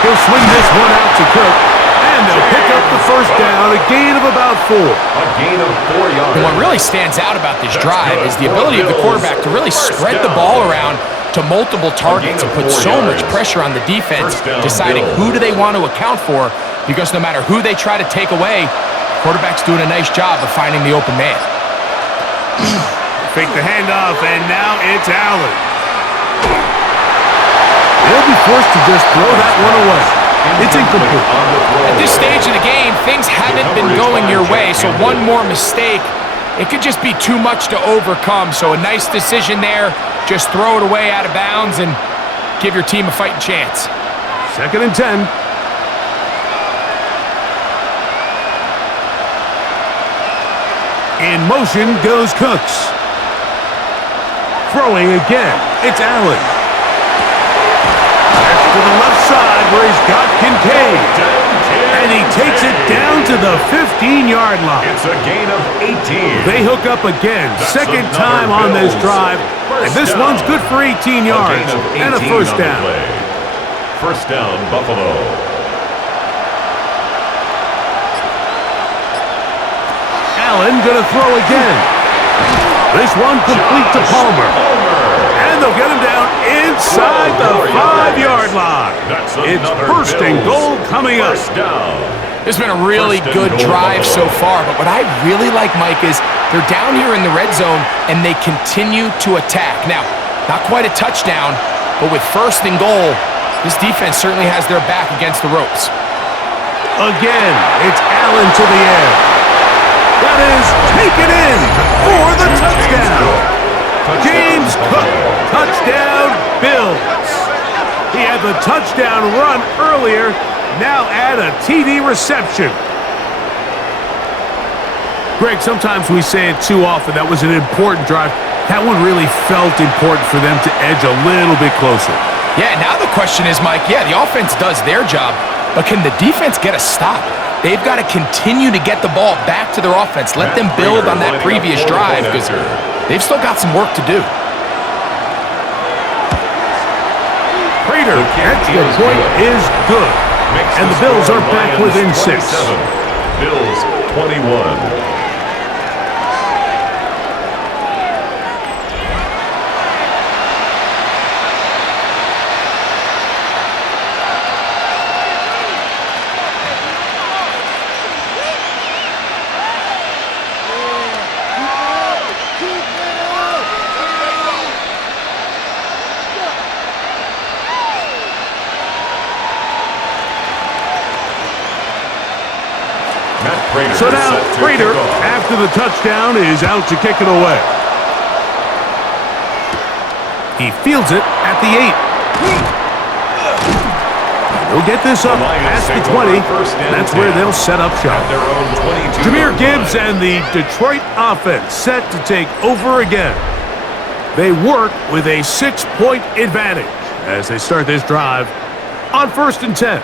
He'll swing this one out to Cook, and they'll pick up the 1st down, a gain of about 4. A gain of 4 yards. And what really stands out about this drive is the ability of the quarterback to really spread the ball around to multiple targets and put so much pressure on the defense, deciding who do they want to account for, because no matter who they try to take away, the quarterback's doing a nice job of finding the open man. Fake the handoff, and now it's Allen. They'll be forced to just throw that one away. It's incomplete. At this stage of the game, things haven't been going your way, so one more mistake, it could just be too much to overcome. So a nice decision there. Just throw it away out of bounds and give your team a fighting chance. 2nd and 10. In motion goes Cooks. Throwing again. It's Allen. That's to the left side where he's got Kincaid. And he takes it down to the 15-yard line. It's a gain of 18. They hook up again. 2nd time on this drive. And this one's good for 18 yards and a 1st down. 1st down, Buffalo. Allen going to throw again. This one complete to Palmer. And they'll get him down inside the 5-yard line. It's first and goal coming up. It's been a really good drive so far, but what I really like, Mike, is they're down here in the red zone, and they continue to attack. Now, not quite a touchdown, but with first and goal, this defense certainly has their back against the ropes. Again, it's Allen to the air. That is taken in for the touchdown. James Cook, touchdown Bills. He had the touchdown run earlier. Now add a TD reception. Greg, sometimes we say it too often. That was an important drive. That one really felt important for them to edge a little bit closer. Yeah, now the question is, Mike, the offense does their job, but can the defense get a stop? They've got to continue to get the ball back to their offense. Let them build on that previous drive because they've still got some work to do. Prater, extra point is good. And the Bills are back within 6. Bills 21. So now, Prater, after the touchdown, is out to kick it away. He fields it at the 8. He'll get this up past the 20. That's where they'll set up shop. Jahmyr Gibbs and the Detroit offense set to take over again. They work with a 6-point advantage as they start this drive on 1st and 10.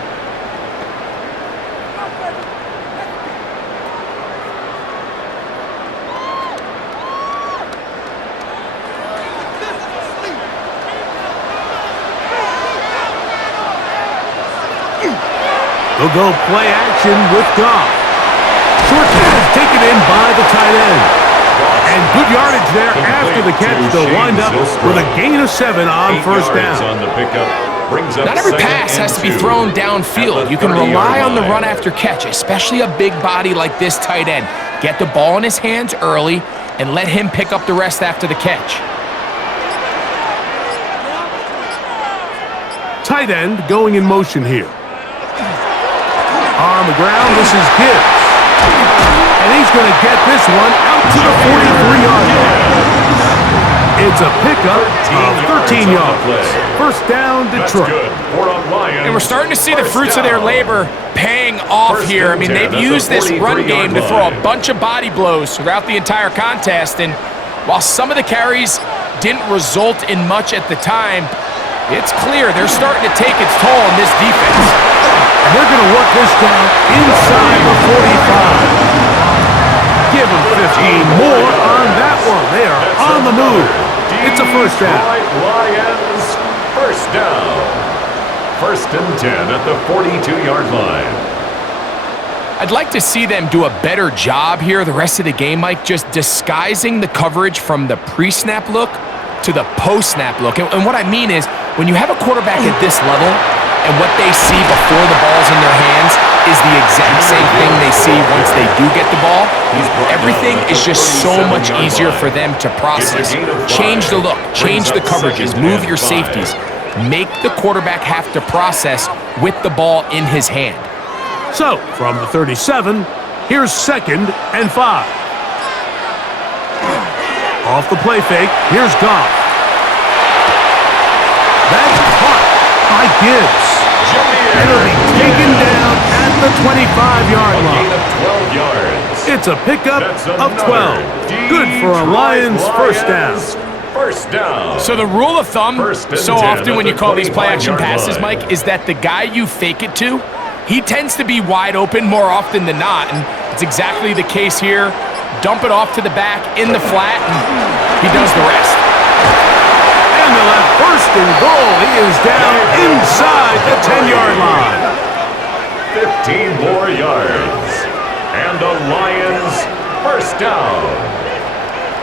They'll go play action with Goff. Short pass taken in by the tight end. And good yardage there after the catch. They'll wind up with a gain of 7 on 1st down. Not every pass has to be thrown downfield. You can rely on the run after catch, especially a big body like this tight end. Get the ball in his hands early and let him pick up the rest after the catch. Tight end going in motion here. On the ground, this is Gibbs. And he's going to get this one out to the 43-yard line. It's a pickup of 13 yards. First down, Detroit. And we're starting to see the fruits of their labor paying off here. I mean, they've used this run game to throw a bunch of body blows throughout the entire contest. And while some of the carries didn't result in much at the time, it's clear they're starting to take its toll on this defense. And they're going to work this down inside the 45. Give them 15 more on that one. They are on the move. It's a first down. Lions, first down. 1st and 10 at the 42-yard line. I'd like to see them do a better job here the rest of the game, Mike, just disguising the coverage from the pre-snap look to the post-snap look. And what I mean is, when you have a quarterback at this level and what they see before the ball's in their hands is the exact same thing they see once they do get the ball, everything is just so much easier for them to process. Change the look, change the coverages, move your safeties. Make the quarterback have to process with the ball in his hand. So, from the 37, here's 2nd and 5. Off the play fake, here's Goff. That's caught by Gibbs. And it'll be taken down at the 25-yard line. Of 12 yards. It's a pickup of 12. Good for a Lions first down. First down. So the rule of thumb, so often when you call these play-action passes, line. Mike, is that the guy you fake it to, he tends to be wide open more often than not, and it's exactly the case here. Dump it off to the back in the flat, and he does the rest. And they'll have 1st and goal. He is down inside the 10-yard line. 15 more yards. And the Lions first down.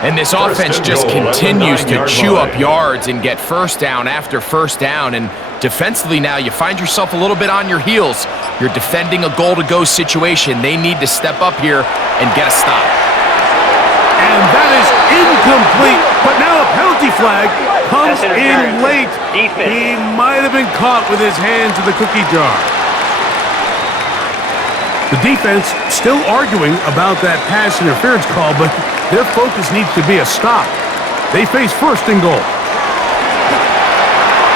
And this First offense and just goal at the continues to 9-yard chew line. up yards and get first down after first down. And defensively now, you find yourself a little bit on your heels. You're defending a goal-to-go situation. They need to step up here and get a stop. And that is incomplete. But now a penalty flag comes That's in interference. late. Defense. He might have been caught with his hands in the cookie jar. The defense still arguing about that pass interference call, but their focus needs to be a stop. They face first and goal.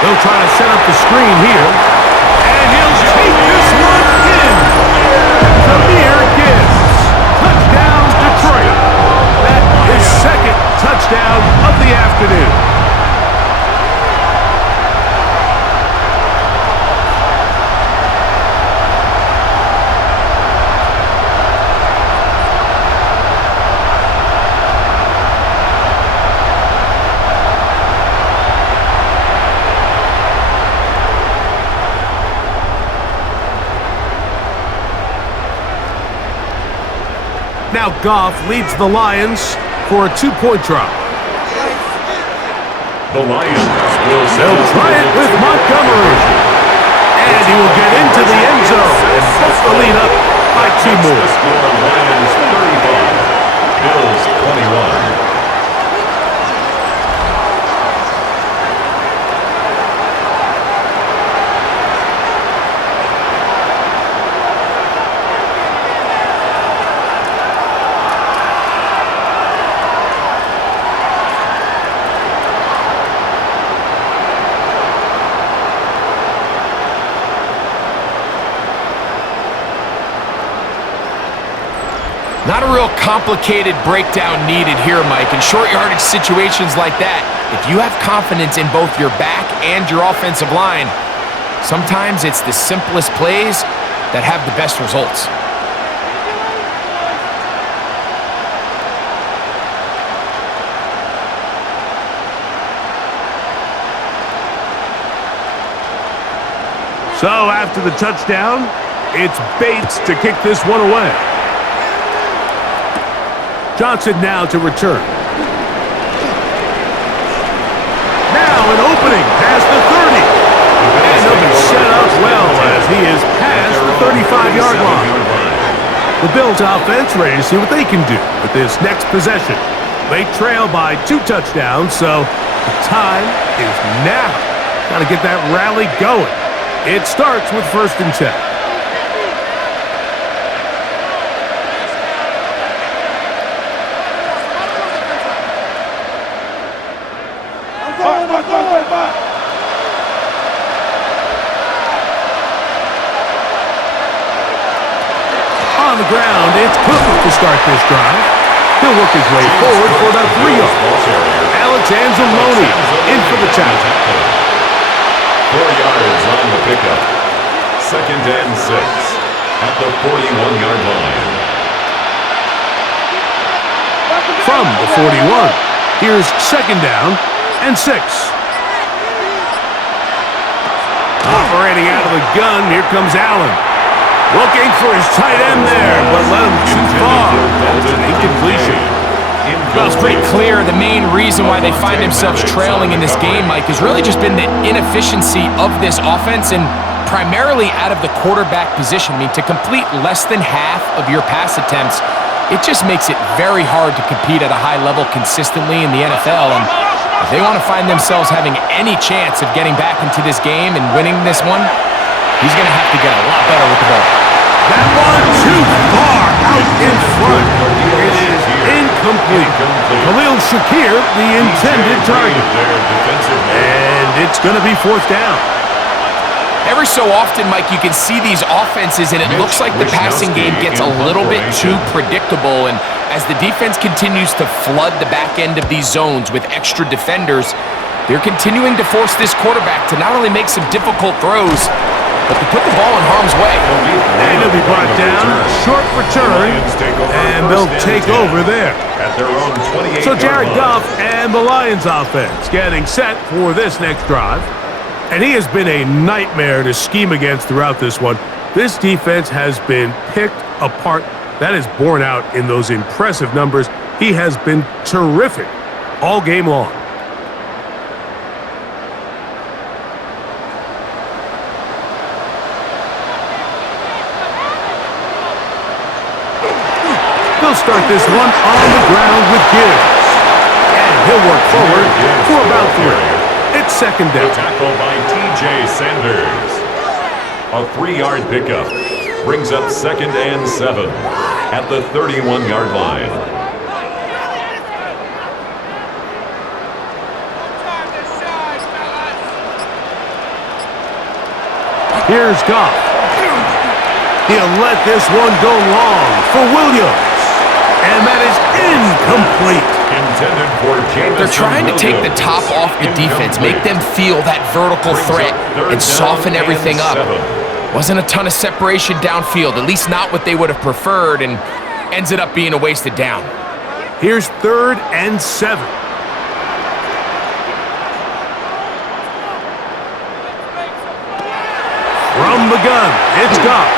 They'll try to set up the screen here. And he'll take this one in. Jameer Gibbs. Touchdown, Detroit. That is second touchdown of the afternoon. Now Goff leads the Lions for a 2-point drop. The Lions will They'll try it with Montgomery. And he will get into the end zone and puts the lead up by 2 more. The score, Lions 35, Bills 21. Not a real complicated breakdown needed here, Mike. In short yardage situations like that, if you have confidence in both your back and your offensive line, sometimes it's the simplest plays that have the best results. So after the touchdown, it's Bates to kick this one away. Johnson now to return. Now an opening past the 30. And he'll be set up well as he is past the 35-yard line. The Bills offense ready to see what they can do with this next possession. They trail by 2 touchdowns, so the time is now. Got to get that rally going. It starts with 1st and 10. On the ground, it's Cook to start this drive. He'll work his way forward for about 3 yards. Alexander Loney in for the tackle. 4 yards on the pickup. 2nd and 6 at the 41-yard line. From the 41, here's 2nd down and 6. Operating out of the gun, here comes Allen. Looking for his tight end there, but let him too far. That's an incompletion. Well, it's pretty clear the main reason why they find themselves trailing in this game, Mike, has really just been the inefficiency of this offense and primarily out of the quarterback position. I mean, to complete less than half of your pass attempts, it just makes it very hard to compete at a high level consistently in the NFL. And if they want to find themselves having any chance of getting back into this game and winning this one, he's going to have to get a lot better with the ball. That one too far out in front. It is incomplete. Khalil Shakir, the intended target. And it's going to be 4th down. Every so often, Mike, you can see these offenses, and it looks like the passing game gets a little bit too predictable. And as the defense continues to flood the back end of these zones with extra defenders, they're continuing to force this quarterback to not only make some difficult throws, but to put the ball in harm's way. And he'll be brought down. Short return, and they'll take over there. So Jared Goff and the Lions offense getting set for this next drive. And he has been a nightmare to scheme against throughout this one. This defense has been picked apart. That is borne out in those impressive numbers. He has been terrific all game long. They'll start this one on the ground with Gibbs. And he'll work forward for about 3. It's second down. Tackle by T.J. Sanders. A 3-yard pickup brings up 2nd and 7 at the 31-yard line. Here's Goff. He'll let this one go long for Williams. And that is incomplete. Intended for Jameson. They're trying to take the top off the defense, make them feel that vertical threat, and soften everything up. Wasn't a ton of separation downfield, at least not what they would have preferred, and ends it up being a wasted down. Here's 3rd and 7. From the gun, it's Goff.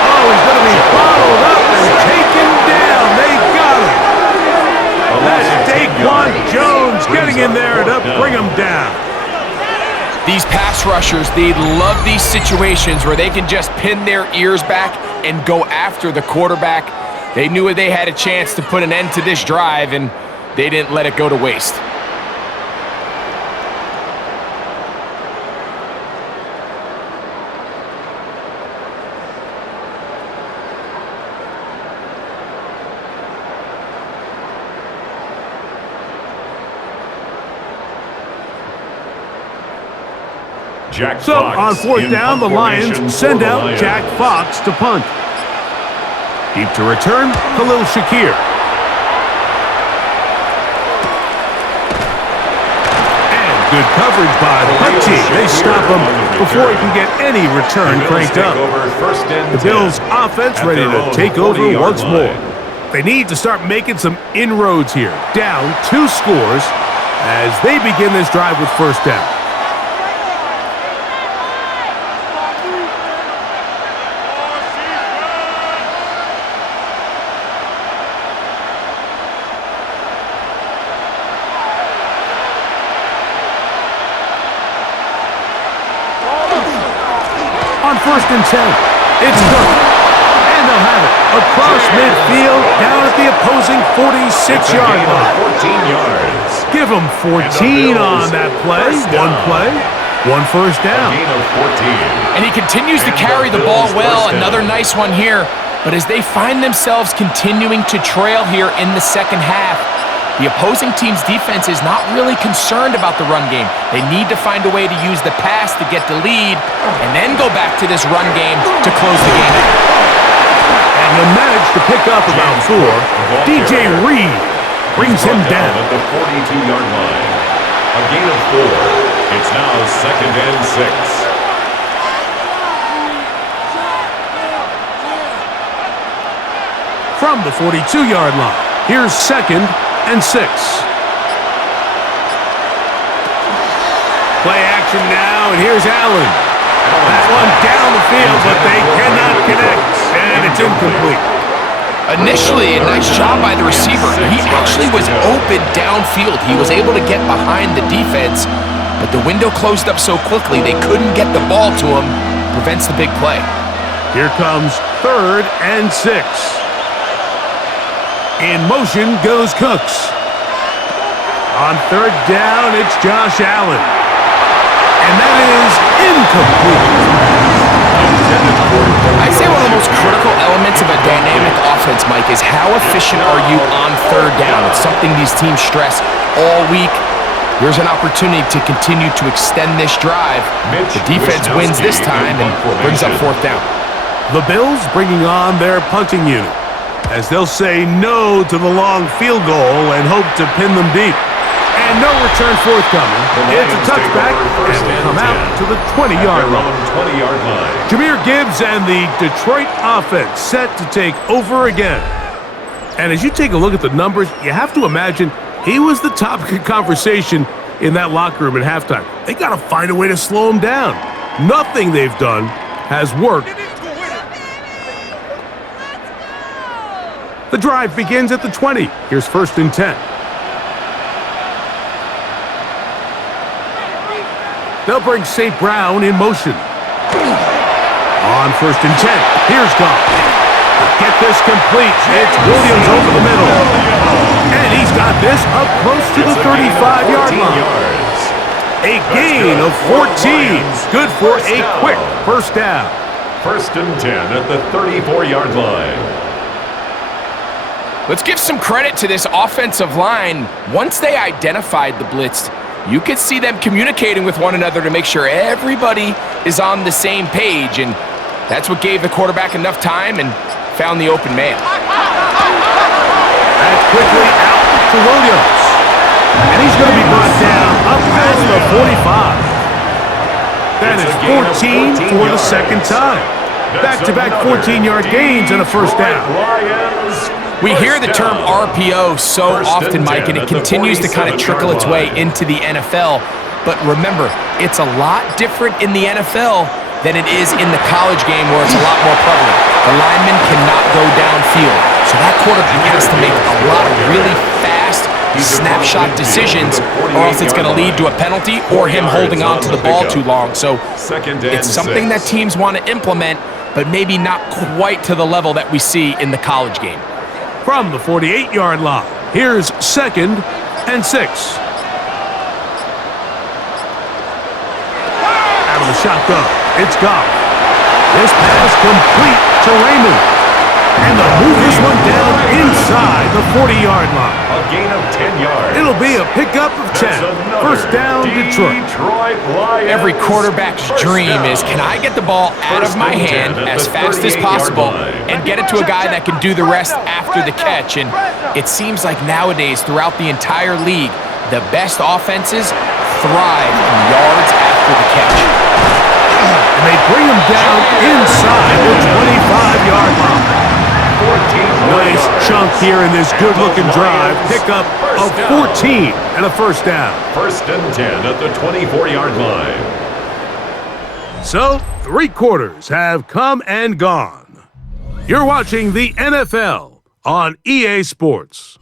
Oh, he's going to be bottled up and taken down. They got him. That's Daquan Jones getting in there to bring him down. These pass rushers, they love these situations where they can just pin their ears back and go after the quarterback. They knew they had a chance to put an end to this drive, and they didn't let it go to waste. So on 4th down, the Lions send out Jack Fox to punt. Deep to return, Khalil Shakir. And good coverage by the punt team. They stop him before he can get any return cranked up. The Bills' offense ready to take over once more. They need to start making some inroads here. Down 2 scores as they begin this drive with 1st down. On 1st and 10, it's Cook. And they'll have it across midfield down at the opposing 46-yard line. 14 yards. Give them 14 on that play. One play, 1 first down. Gain of 14. And he continues to carry the ball well. Another nice one here. But as they find themselves continuing to trail here in the second half, the opposing team's defense is not really concerned about the run game. They need to find a way to use the pass to get the lead and then go back to this run game to close the game out. And he'll manage to pick up about 4. DJ Reed brings him down at the 42-yard line. A gain of 4. It's now 2nd and 6. From the 42-yard line, here's 2nd and 6. Play action now, and here's Allen. That one down the field, but they cannot connect, and it's incomplete. Initially, a nice job by the receiver. He actually was open downfield. He was able to get behind the defense, but the window closed up so quickly they couldn't get the ball to him. Prevents the big play. Here comes 3rd and 6. In motion goes Cooks. On 3rd down, it's Josh Allen. And that is incomplete. I'd say one of the most critical elements of a dynamic offense, Mike, is how efficient are you on 3rd down? It's something these teams stress all week. Here's an opportunity to continue to extend this drive. The defense wins this time and brings up 4th down. The Bills bringing on their punting unit, as they'll say no to the long field goal and hope to pin them deep. And no return forthcoming. It's a touchback, and will come out to the 20-yard line. Jahmyr Gibbs and the Detroit offense set to take over again. And as you take a look at the numbers, you have to imagine he was the topic of conversation in that locker room at halftime. They got to find a way to slow him down. Nothing they've done has worked. The drive begins at the 20. Here's 1st and 10. They'll bring St. Brown in motion. On 1st and 10, here's Goff. Get this complete. It's Williams over the middle. And he's got this up close to the 35-yard line. A gain of 14. Good for a quick first down. 1st and 10 at the 34-yard line. Let's give some credit to this offensive line. Once they identified the blitz, you could see them communicating with one another to make sure everybody is on the same page, and that's what gave the quarterback enough time and found the open man. And quickly out to Williams. And he's going to be brought down up past the 45. That is 14 for the second time. Back-to-back 14-yard gains and a first down. We hear the term RPO so often, Mike, and it continues to kind of trickle its way into the NFL. But remember, it's a lot different in the NFL than it is in the college game where it's a lot more prevalent. The lineman cannot go downfield. So that quarterback has to make a lot of really fast snapshot decisions, or else it's going to lead to a penalty or him holding on to the ball too long. So it's something that teams want to implement, but maybe not quite to the level that we see in the college game. From the 48-yard line, here's 2nd and 6. Out of the shotgun, it's Goff. This pass complete to Raymond. And they'll move this one down inside the 40-yard line. A gain of 10 yards. It'll be a pickup of 10. First down, Detroit. Every quarterback's dream is, can I get the ball out of my hand as fast as possible and get it to a guy that can do the rest after the catch? And it seems like nowadays, throughout the entire league, the best offenses thrive in yards after the catch. And they bring him down inside the 25-yard line. Nice chunk here in this good-looking drive. Pickup of 14 and a first down. 1st and 10 at the 24-yard line. So, 3 quarters have come and gone. You're watching the NFL on EA Sports.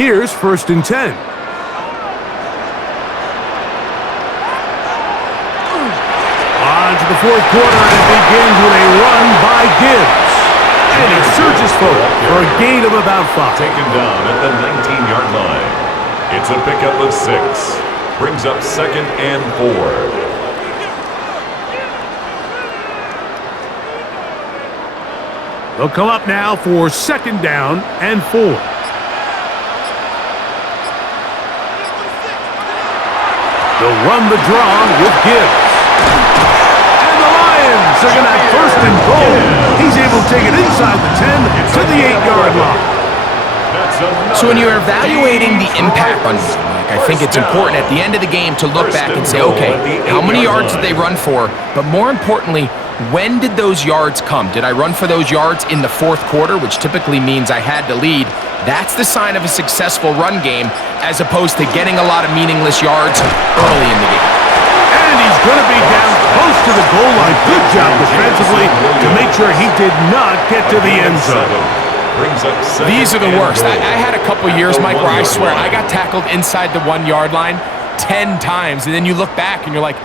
Here's 1st and 10. On to the 4th quarter, and it begins with a run by Gibbs. And he surges forward for a gain of about 5. Taken down at the 19-yard line. It's a pickup of 6. Brings up 2nd and 4. They'll come up now for 2nd down and 4. They'll run the draw with Gibbs. And the Lions are going to have 1st and goal. He's able to take it inside the 10 to the 8-yard line. So when you're evaluating the impact on Mike, I think it's important at the end of the game to look back and say, okay, how many yards did they run for? But more importantly, when did those yards come? Did I run for those yards in the 4th quarter, which typically means I had to lead? That's the sign of a successful run game, as opposed to getting a lot of meaningless yards early in the game. And he's going to be down close to the goal line. Good job defensively to make sure he did not get to the end zone. These are the worst. I had a couple years, Mike, where I swear I got tackled inside the 1-yard line 10 times, and then you look back and you're like,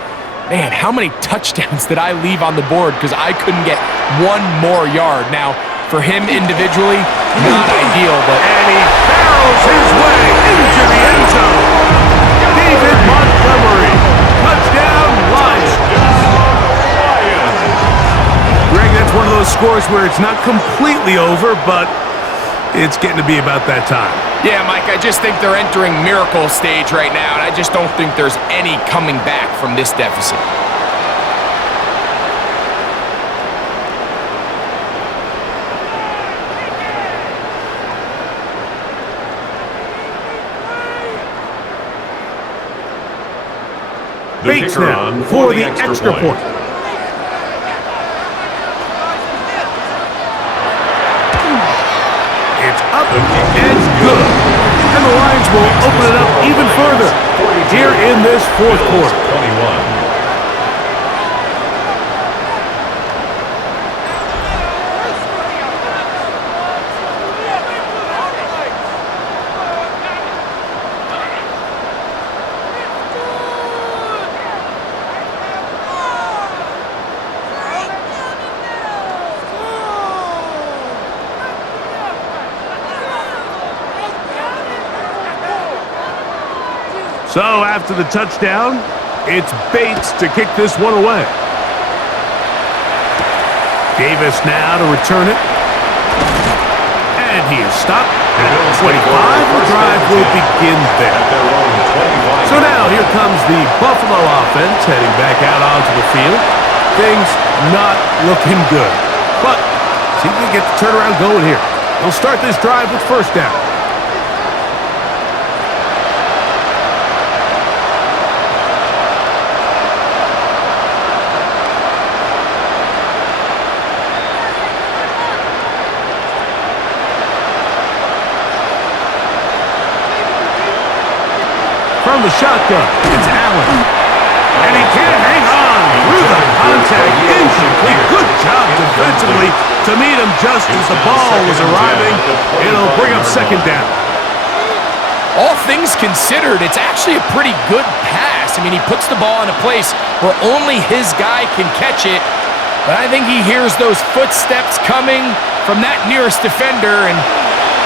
man, how many touchdowns did I leave on the board because I couldn't get one more yard? Now, for him individually, not ideal, but... And he barrels his way into the end zone. David Montgomery, touchdown Lions. Greg, that's one of those scores where it's not completely over, but it's getting to be about that time. Yeah, Mike, I just think they're entering miracle stage right now, and I just don't think there's any coming back from this deficit. Bates kicker now on for the extra point. It's up and good. And the Lions will open it up even further here in this fourth quarter. 21. So after the touchdown, it's Bates to kick this one away. Davis now to return it. And he is stopped at 25. The drive will begin there. So now here comes the Buffalo offense heading back out onto the field. Things not looking good. But see if we can get the turnaround going here. They'll start this drive with first down. From the shotgun, it's Allen. And he can't hang on through the contact. Incomplete. Good job defensively to meet him just as the ball was arriving. It'll bring up second down. All things considered, it's actually a pretty good pass. I mean, he puts the ball in a place where only his guy can catch it. But I think he hears those footsteps coming from that nearest defender, and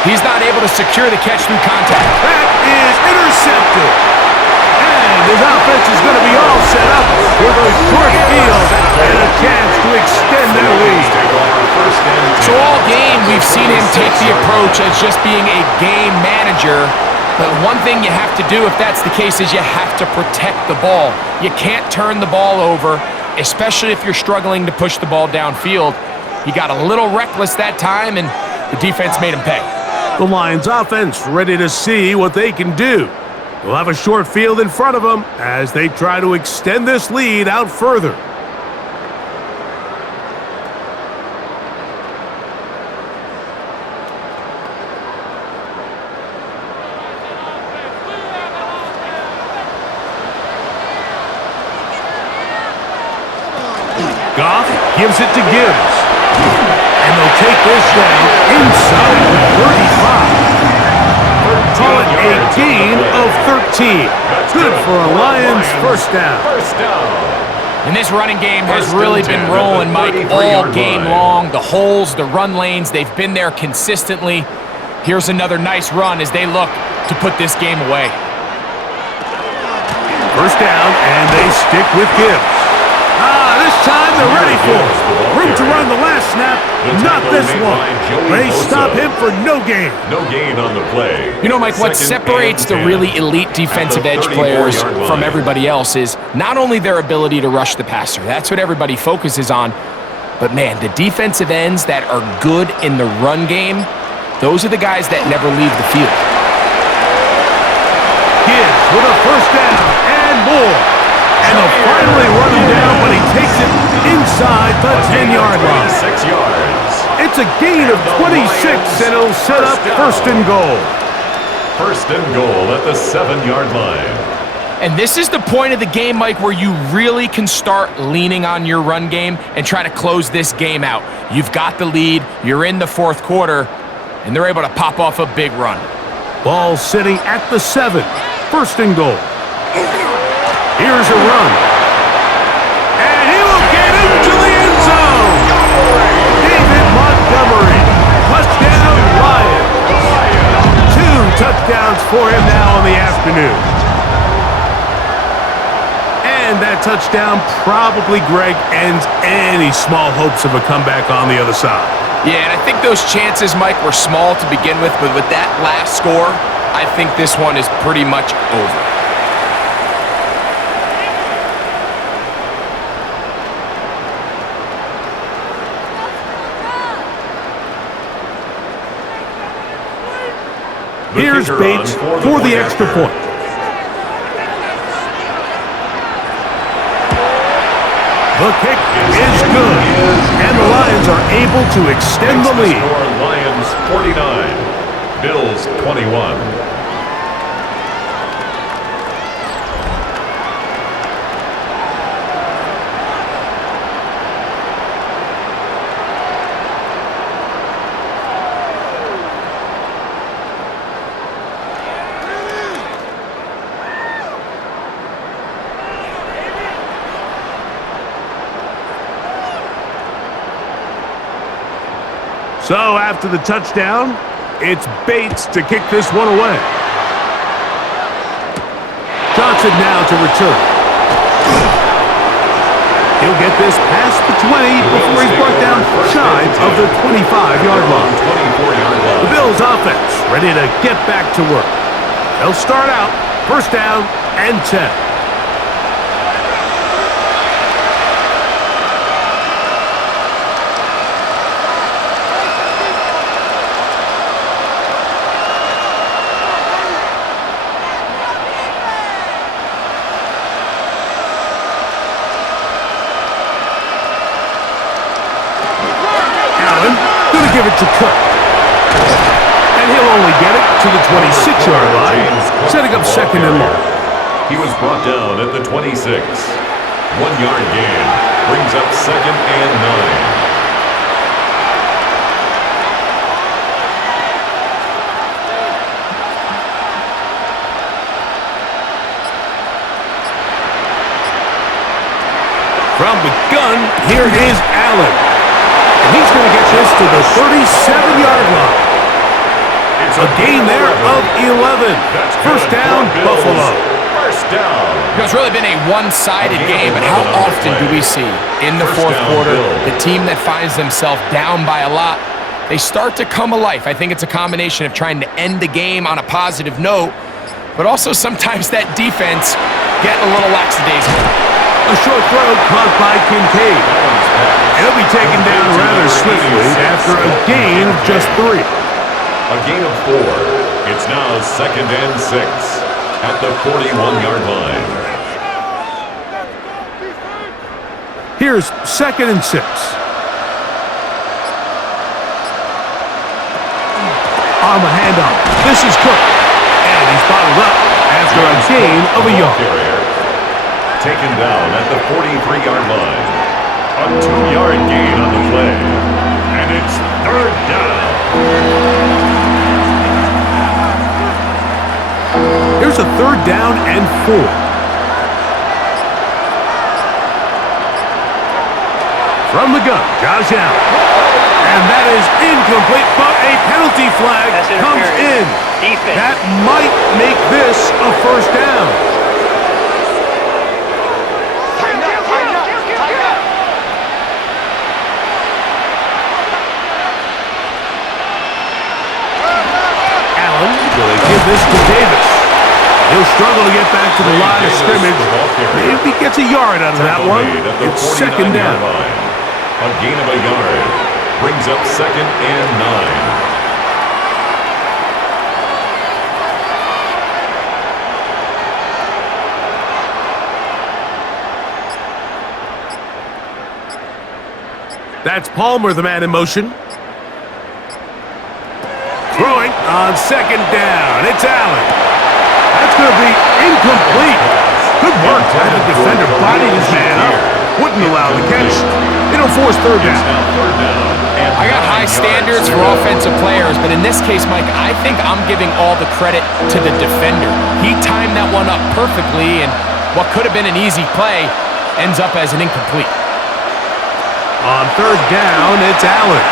he's not able to secure the catch through contact. That is intercepted. And his offense is going to be all set up with a short field and a chance to extend their lead. So all game, we've seen him take the approach as just being a game manager. But one thing you have to do if that's the case is you have to protect the ball. You can't turn the ball over, especially if you're struggling to push the ball downfield. He got a little reckless that time, and the defense made him pay. The Lions offense ready to see what they can do. They'll have a short field in front of them as they try to extend this lead out further. Goff gives it to Gibbs. And they'll take this down inside the 35. Call it a gain of 13. Good for a Lions first down. And this running game has really been rolling, Mike, all game long. The holes, the run lanes, they've been there consistently. Here's another nice run as they look to put this game away. First down, and they stick with Gibbs. This time they're ready for it. Room to run the last snap, not this one. They stop him for no gain. No gain on the play. You know, Mike, what separates the really elite defensive edge players from everybody else is not only their ability to rush the passer. That's what everybody focuses on. But, man, the defensive ends that are good in the run game, those are the guys that never leave the field. Gibbs with a first down and more. And they'll finally run him down, but he takes it inside the 10-yard line. 6 yards. It's a gain of 26, and it'll set up first and goal. First and goal at the 7-yard line. And this is the point of the game, Mike, where you really can start leaning on your run game and try to close this game out. You've got the lead, you're in the fourth quarter, and they're able to pop off a big run. Ball sitting at the 7. First and goal. Here's a run. And he will get into the end zone. David Montgomery. Touchdown, Lions. 2 touchdowns for him now in the afternoon. And that touchdown probably, Greg, ends any small hopes of a comeback on the other side. Yeah, and I think those chances, Mike, were small to begin with, but with that last score, I think this one is pretty much over. Here's Bates for the extra point. The kick is good, and the Lions are able to extend the lead. Lions 49, Bills 21. So after the touchdown, it's Bates to kick this one away. Johnson now to return. He'll get this past the 20 before he's brought down shy of the 25-yard line. The Bills offense ready to get back to work. They'll start out first down and 10. Give it to Cook. And he'll only get it to the 26-yard line, setting up second and long. He was brought down at the 26. 1-yard gain brings up second and 9. From the gun, here is Allen. And he's going to get this to the 37-yard line. It's a gain there of 11. First down, Buffalo. First down. It's really been a one-sided game, but how often do we see in the fourth quarter the team that finds themselves down by a lot, they start to come alive. I think it's a combination of trying to end the game on a positive note, but also sometimes that defense getting a little lackadaisical. A short throw caught by Kincaid. He'll be taken down rather swiftly after a gain of just 3. A gain of 4. It's now second and 6 at the 41-yard line. Here's second and 6. On the handoff, this is Cook. And he's bottled up after a gain of a yard. Taken down at the 43-yard line. A 2-yard gain on the play. And it's third down. Here's a third down and 4. From the gun, Josh Allen. And that is incomplete, but a penalty flag comes in. Defense. That might make this a first down. Give this to Davis. He'll struggle to get back to the line of scrimmage. Maybe he gets a yard out of that one. It's second down. A gain of a yard brings up second and 9. That's Palmer, the man in motion. Throwing on second down. It's Allen. That's going to be incomplete. Good work. The defender bodied his man up. Wouldn't allow the catch. It'll force third down. I got high standards for offensive players, but in this case, Mike, I think I'm giving all the credit to the defender. He timed that one up perfectly, and what could have been an easy play ends up as an incomplete. On third down, it's Allen.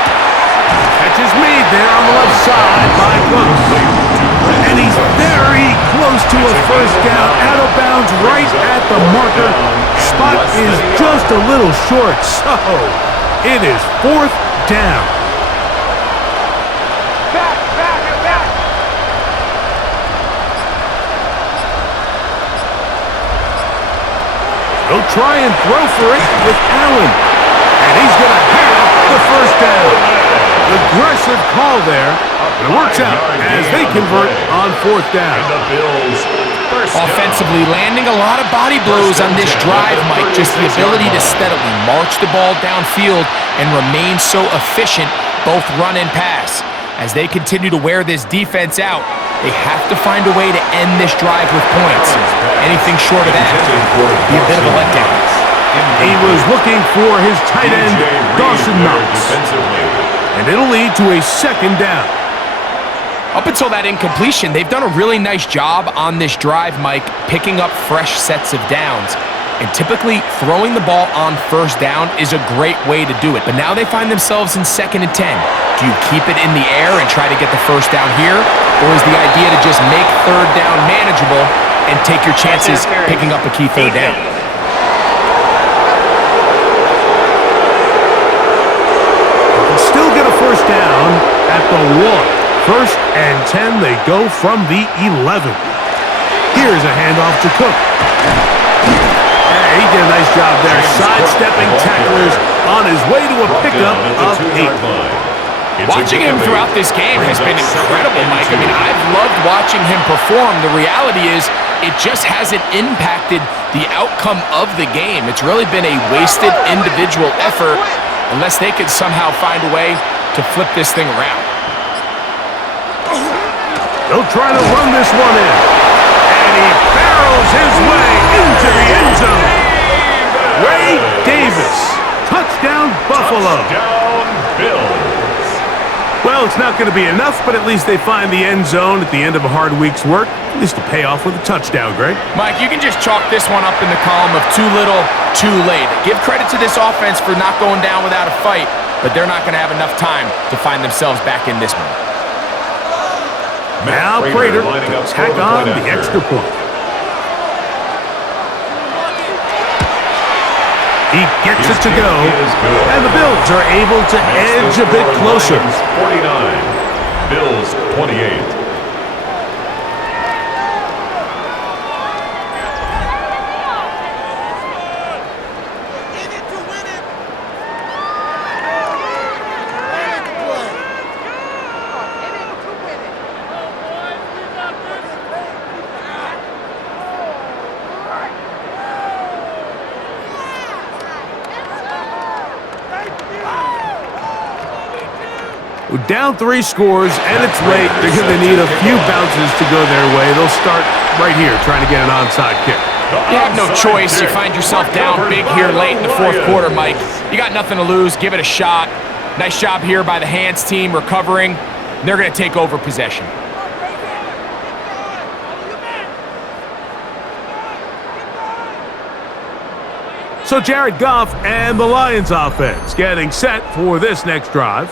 Catch is made there on the left side by Cook. And he's very close to a first down, out of bounds right at the marker. Spot is just a little short, so it is fourth down. Back. They'll try and throw for it with Allen. And he's going to have the first down. Aggressive call there. It works out as they convert on fourth down. And the Bills Offensively, landing a lot of body blows on this drive, Mike. Just the ability to steadily march the ball downfield and remain so efficient, both run and pass. As they continue to wear this defense out, they have to find a way to end this drive with points. Anything short of that would be a bit of a letdown. He was looking for his tight end, Dawson Knox. And it'll lead to a second down. Up until that incompletion, they've done a really nice job on this drive, Mike, picking up fresh sets of downs. And typically, throwing the ball on first down is a great way to do it. But now they find themselves in 2nd and 10. Do you keep it in the air and try to get the first down here? Or is the idea to just make third down manageable and take your chances picking up a key third down? Still get a first down at the 1. 1st and 10, they go from the 11. Here's a handoff to Cook. He did a nice job there, sidestepping tacklers on his way to a pickup of 8. Watching him throughout this game has been incredible, Mike. I mean, I've loved watching him perform. The reality is it just hasn't impacted the outcome of the game. It's really been a wasted individual effort unless they could somehow find a way to flip this thing around. They'll try to run this one in. And he barrels his way into the end zone. Ray Davis. Touchdown, Buffalo. Touchdown, Bills. Well, it's not going to be enough, but at least they find the end zone at the end of a hard week's work. At least to pay off with a touchdown, Greg. Mike, you can just chalk this one up in the column of too little, too late. Give credit to this offense for not going down without a fight, but they're not going to have enough time to find themselves back in this one. Now Prater tack on the extra point. He gets it to go, and the Bills are able to edge a bit closer. 49, Bills 28. Down 3 scores, and it's late. They're going to need a few bounces to go their way. They'll start right here, trying to get an onside kick. You have no choice. You find yourself down big here late in the 4th quarter, Mike. You got nothing to lose. Give it a shot. Nice job here by the Hands team recovering. They're going to take over possession. So Jared Goff and the Lions offense getting set for this next drive.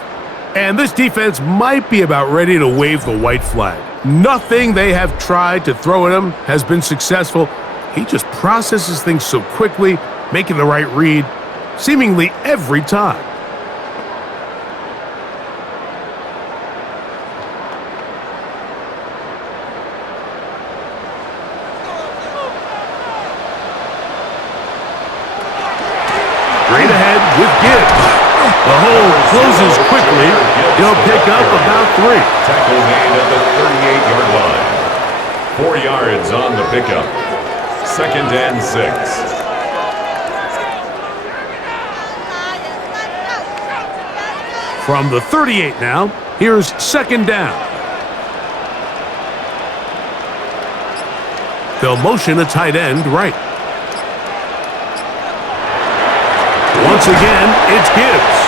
And this defense might be about ready to wave the white flag. Nothing they have tried to throw at him has been successful. He just processes things so quickly, making the right read, seemingly every time. Straight ahead with Gibbs. The hole closes quickly. He'll pick up about 3. Tackle made at the 38-yard line. 4 yards on the pickup. 2nd and 6. From the 38 now, here's 2nd down. They'll motion a tight end right. Once again, it's Gibbs.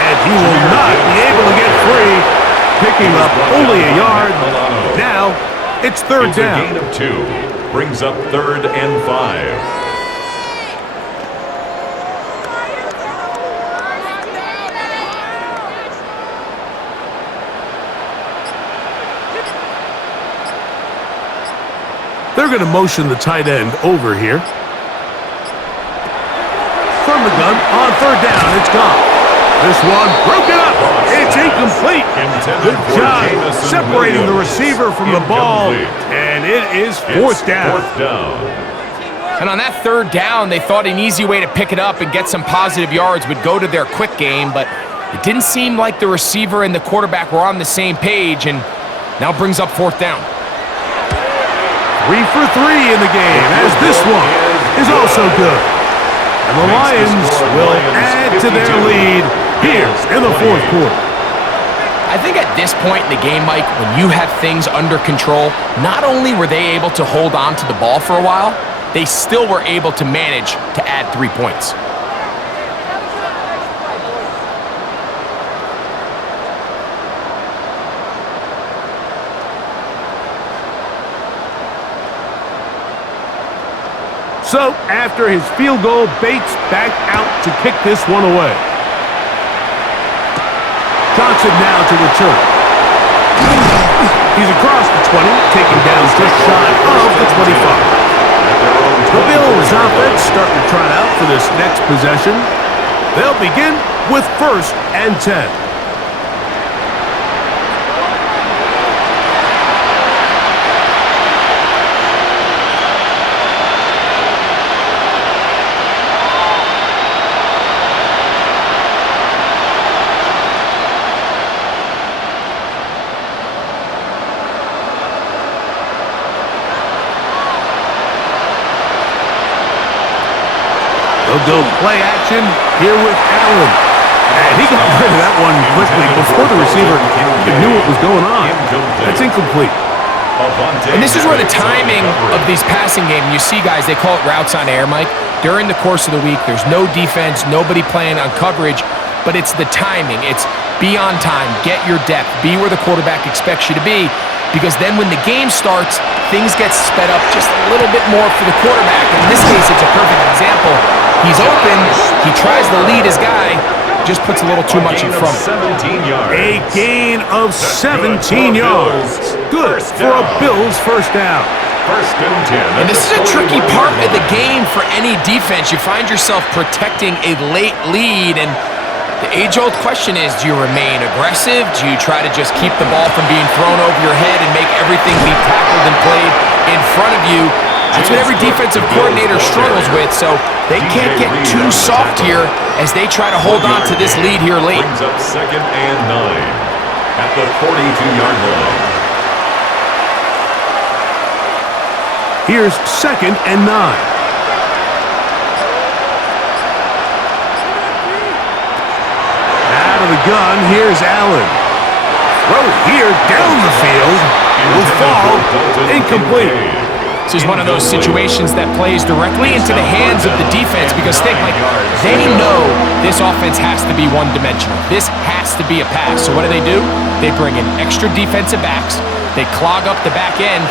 And he will not be able to get free, picking up only a yard. Now, it's 3rd down. A gain of 2. Brings up 3rd and 5. They're going to motion the tight end over here. From the gun, on 3rd down, it's gone. This one broken up. It's incomplete. Good job separating the receiver from the ball, and it is 4th down. And on that 3rd down, they thought an easy way to pick it up and get some positive yards would go to their quick game, but it didn't seem like the receiver and the quarterback were on the same page, and now brings up 4th down. 3 for 3 in the game, as this one is also good. And the Lions will add to their lead here in the fourth quarter. I think at this point in the game, Mike, when you have things under control, not only were they able to hold on to the ball for a while, they still were able to manage to add 3 points. So, after his field goal, Bates back out to kick this one away. Johnson now to return. He's across the 20, taking down just shy of the 25. The Bills offense starting to trot out for this next possession. They'll begin with 1st and 10. They'll go play action here with Allen. And he got rid of that one quickly before the receiver even knew what was going on. That's incomplete. And this is where the timing of these passing games, you see guys, they call it routes on air, Mike. During the course of the week, there's no defense, nobody playing on coverage, but it's the timing. It's be on time, get your depth, be where the quarterback expects you to be, because then when the game starts, things get sped up just a little bit more for the quarterback. In this case, it's a perfect example. He's open, he tries to lead his guy, just puts a little too much in front. A gain of 17 yards. Good for a Bills first down. 1st and 10. And this is a tricky part of the game for any defense. You find yourself protecting a late lead, and the age-old question is, do you remain aggressive? Do you try to just keep the ball from being thrown over your head and make everything be tackled and played in front of you? That's what every defensive coordinator struggles with, so they can't get too soft here as they try to hold on to this lead here late. Brings up 2nd and 9 at the 42-yard line. Here's 2nd and 9. Out of the gun, here's Allen. Throw here down the field. Will fall incomplete. This is one of those situations that plays directly into the hands of the defense because think, like, they know this offense has to be one-dimensional. This has to be a pass. So what do? They bring in extra defensive backs. They clog up the back end.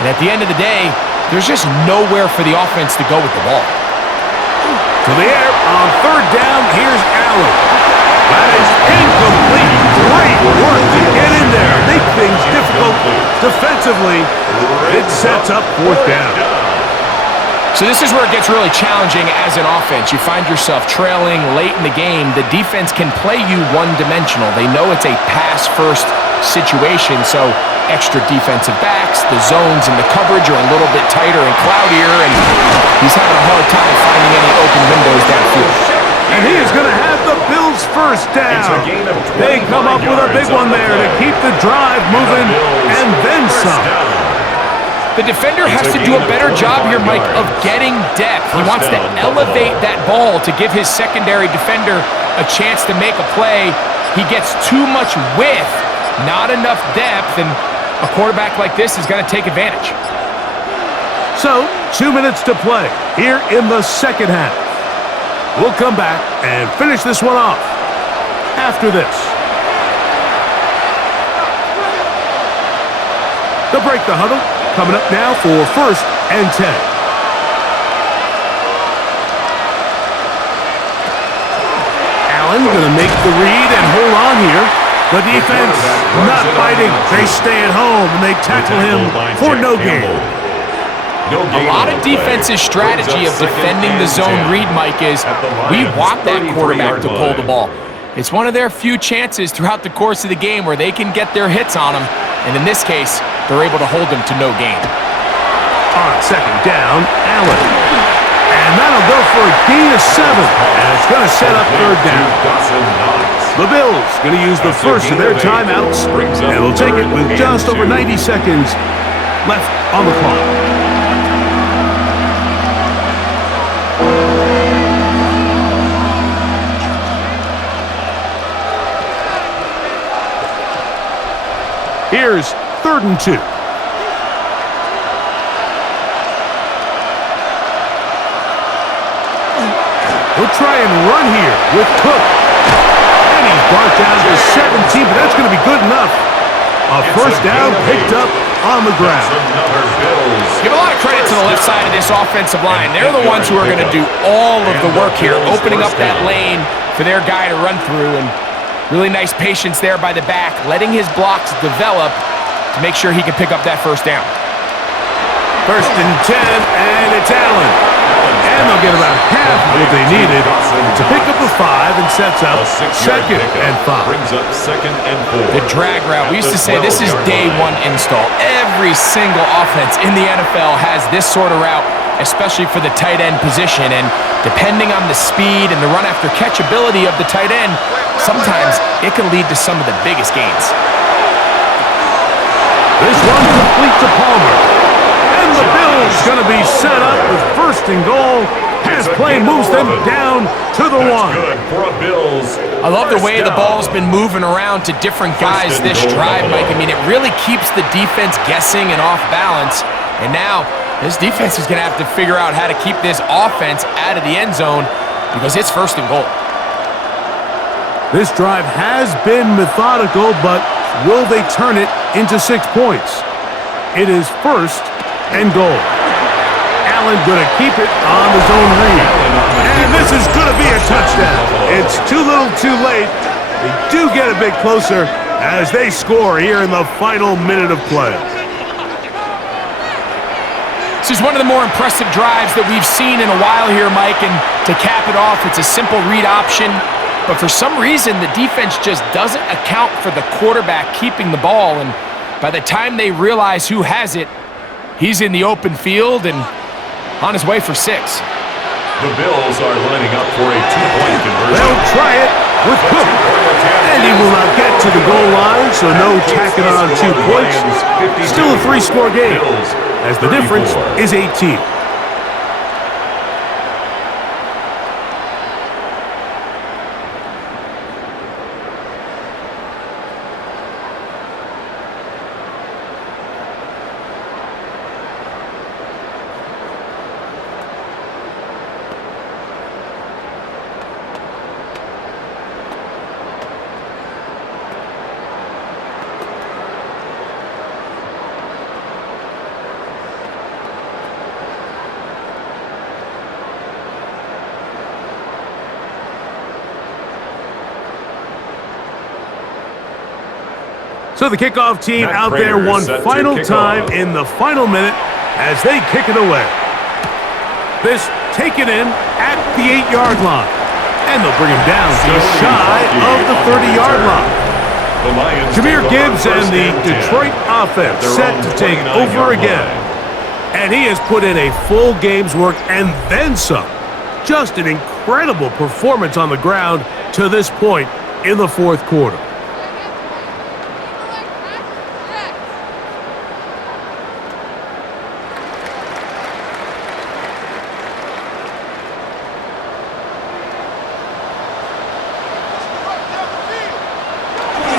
And at the end of the day, there's just nowhere for the offense to go with the ball. To the air on 3rd down, here's Allen. That is incomplete. Great work to get in there. Make things difficult defensively. It sets up 4th down. So this is where it gets really challenging as an offense. You find yourself trailing late in the game. The defense can play you one-dimensional. They know it's a pass-first situation, so extra defensive backs, the zones and the coverage are a little bit tighter and cloudier, and he's having a hard time finding any open windows downfield. And he is going to have the Bills first down. They come up with a big one there to keep the drive moving and then some. The defender has to do a better job here, Mike, of getting depth. He wants to elevate that ball to give his secondary defender a chance to make a play. He gets too much width, not enough depth, and a quarterback like this is going to take advantage. So, 2 minutes to play here in the second half. We'll come back and finish this one off after this. They'll break the huddle. Coming up now for 1st and 10. Allen going to make the read and hold on here. The defense not fighting. They stay at home and they tackle him for no gain. A lot of defense's strategy of defending the zone read, Mike, is we want that quarterback to pull the ball. It's one of their few chances throughout the course of the game where they can get their hits on him, and in this case, they're able to hold him to no gain. On 2nd down, Allen. And that'll go for a gain of 7, and it's going to set up 3rd down. The Bills going to use the first of their timeouts, and they'll take it with just over 90 seconds left on the clock. Here's 3rd and 2. He'll try and run here with Cook. And he's brought down to 17, but that's going to be good enough. A first down picked up on the ground. Give a lot of credit to the left side of this offensive line. They're the ones who are going to do all of the work here, opening up that lane for their guy to run through. And really nice patience there by the back, letting his blocks develop to make sure he can pick up that first down. 1st and 10, and it's Allen. And they'll get about half of what they needed to pick up a 5 and sets up 2nd and 5. Brings up 2nd and 4. The drag route. We used to say this is day one install. Every single offense in the NFL has this sort of route, especially for the tight end position. And depending on the speed and the run after catch ability of the tight end, sometimes it can lead to some of the biggest gains. This one complete to Palmer. And the Bills going to be set up with 1st and goal. Pass play moves them down to the 1. Good for a Bills. I love the way the ball's been moving around to different guys this drive, Mike. I mean, it really keeps the defense guessing and off balance. And now this defense is going to have to figure out how to keep this offense out of the end zone because it's 1st and goal. This drive has been methodical, but will they turn it into 6 points? It is 1st and goal. Allen going to keep it on the zone read. And this is going to be a touchdown. It's too little too late. They do get a bit closer as they score here in the final minute of play. This is one of the more impressive drives that we've seen in a while here, Mike. And to cap it off, it's a simple read option. But for some reason, the defense just doesn't account for the quarterback keeping the ball. And by the time they realize who has it, he's in the open field and on his way for 6. The Bills are lining up for a 2-point conversion. They'll try it with Cook. And he will not get to the goal line, so no tacking on 2 points. Still a 3-score game, as the difference is 18. So the kickoff team out there one final time in the final minute as they kick it away. This taken in at the 8-yard line. And they'll bring him down just shy of the 30-yard line. Jahmyr Gibbs and the Detroit offense set to take over again. And he has put in a full game's work and then some. Just an incredible performance on the ground to this point in the 4th quarter.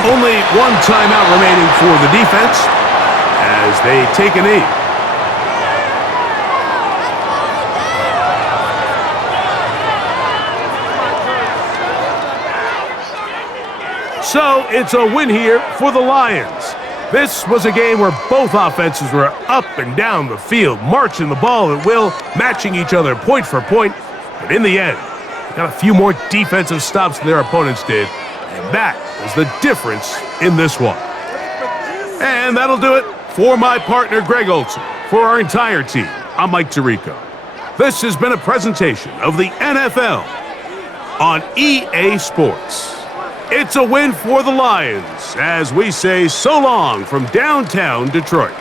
Only one timeout remaining for the defense as they take a knee. So it's a win here for the Lions. This was a game where both offenses were up and down the field, marching the ball at will, matching each other point for point. But in the end, they got a few more defensive stops than their opponents did. And that is the difference in this one. And that'll do it for my partner, Greg Olson. For our entire team, I'm Mike Tirico. This has been a presentation of the NFL on EA Sports. It's a win for the Lions as we say so long from downtown Detroit.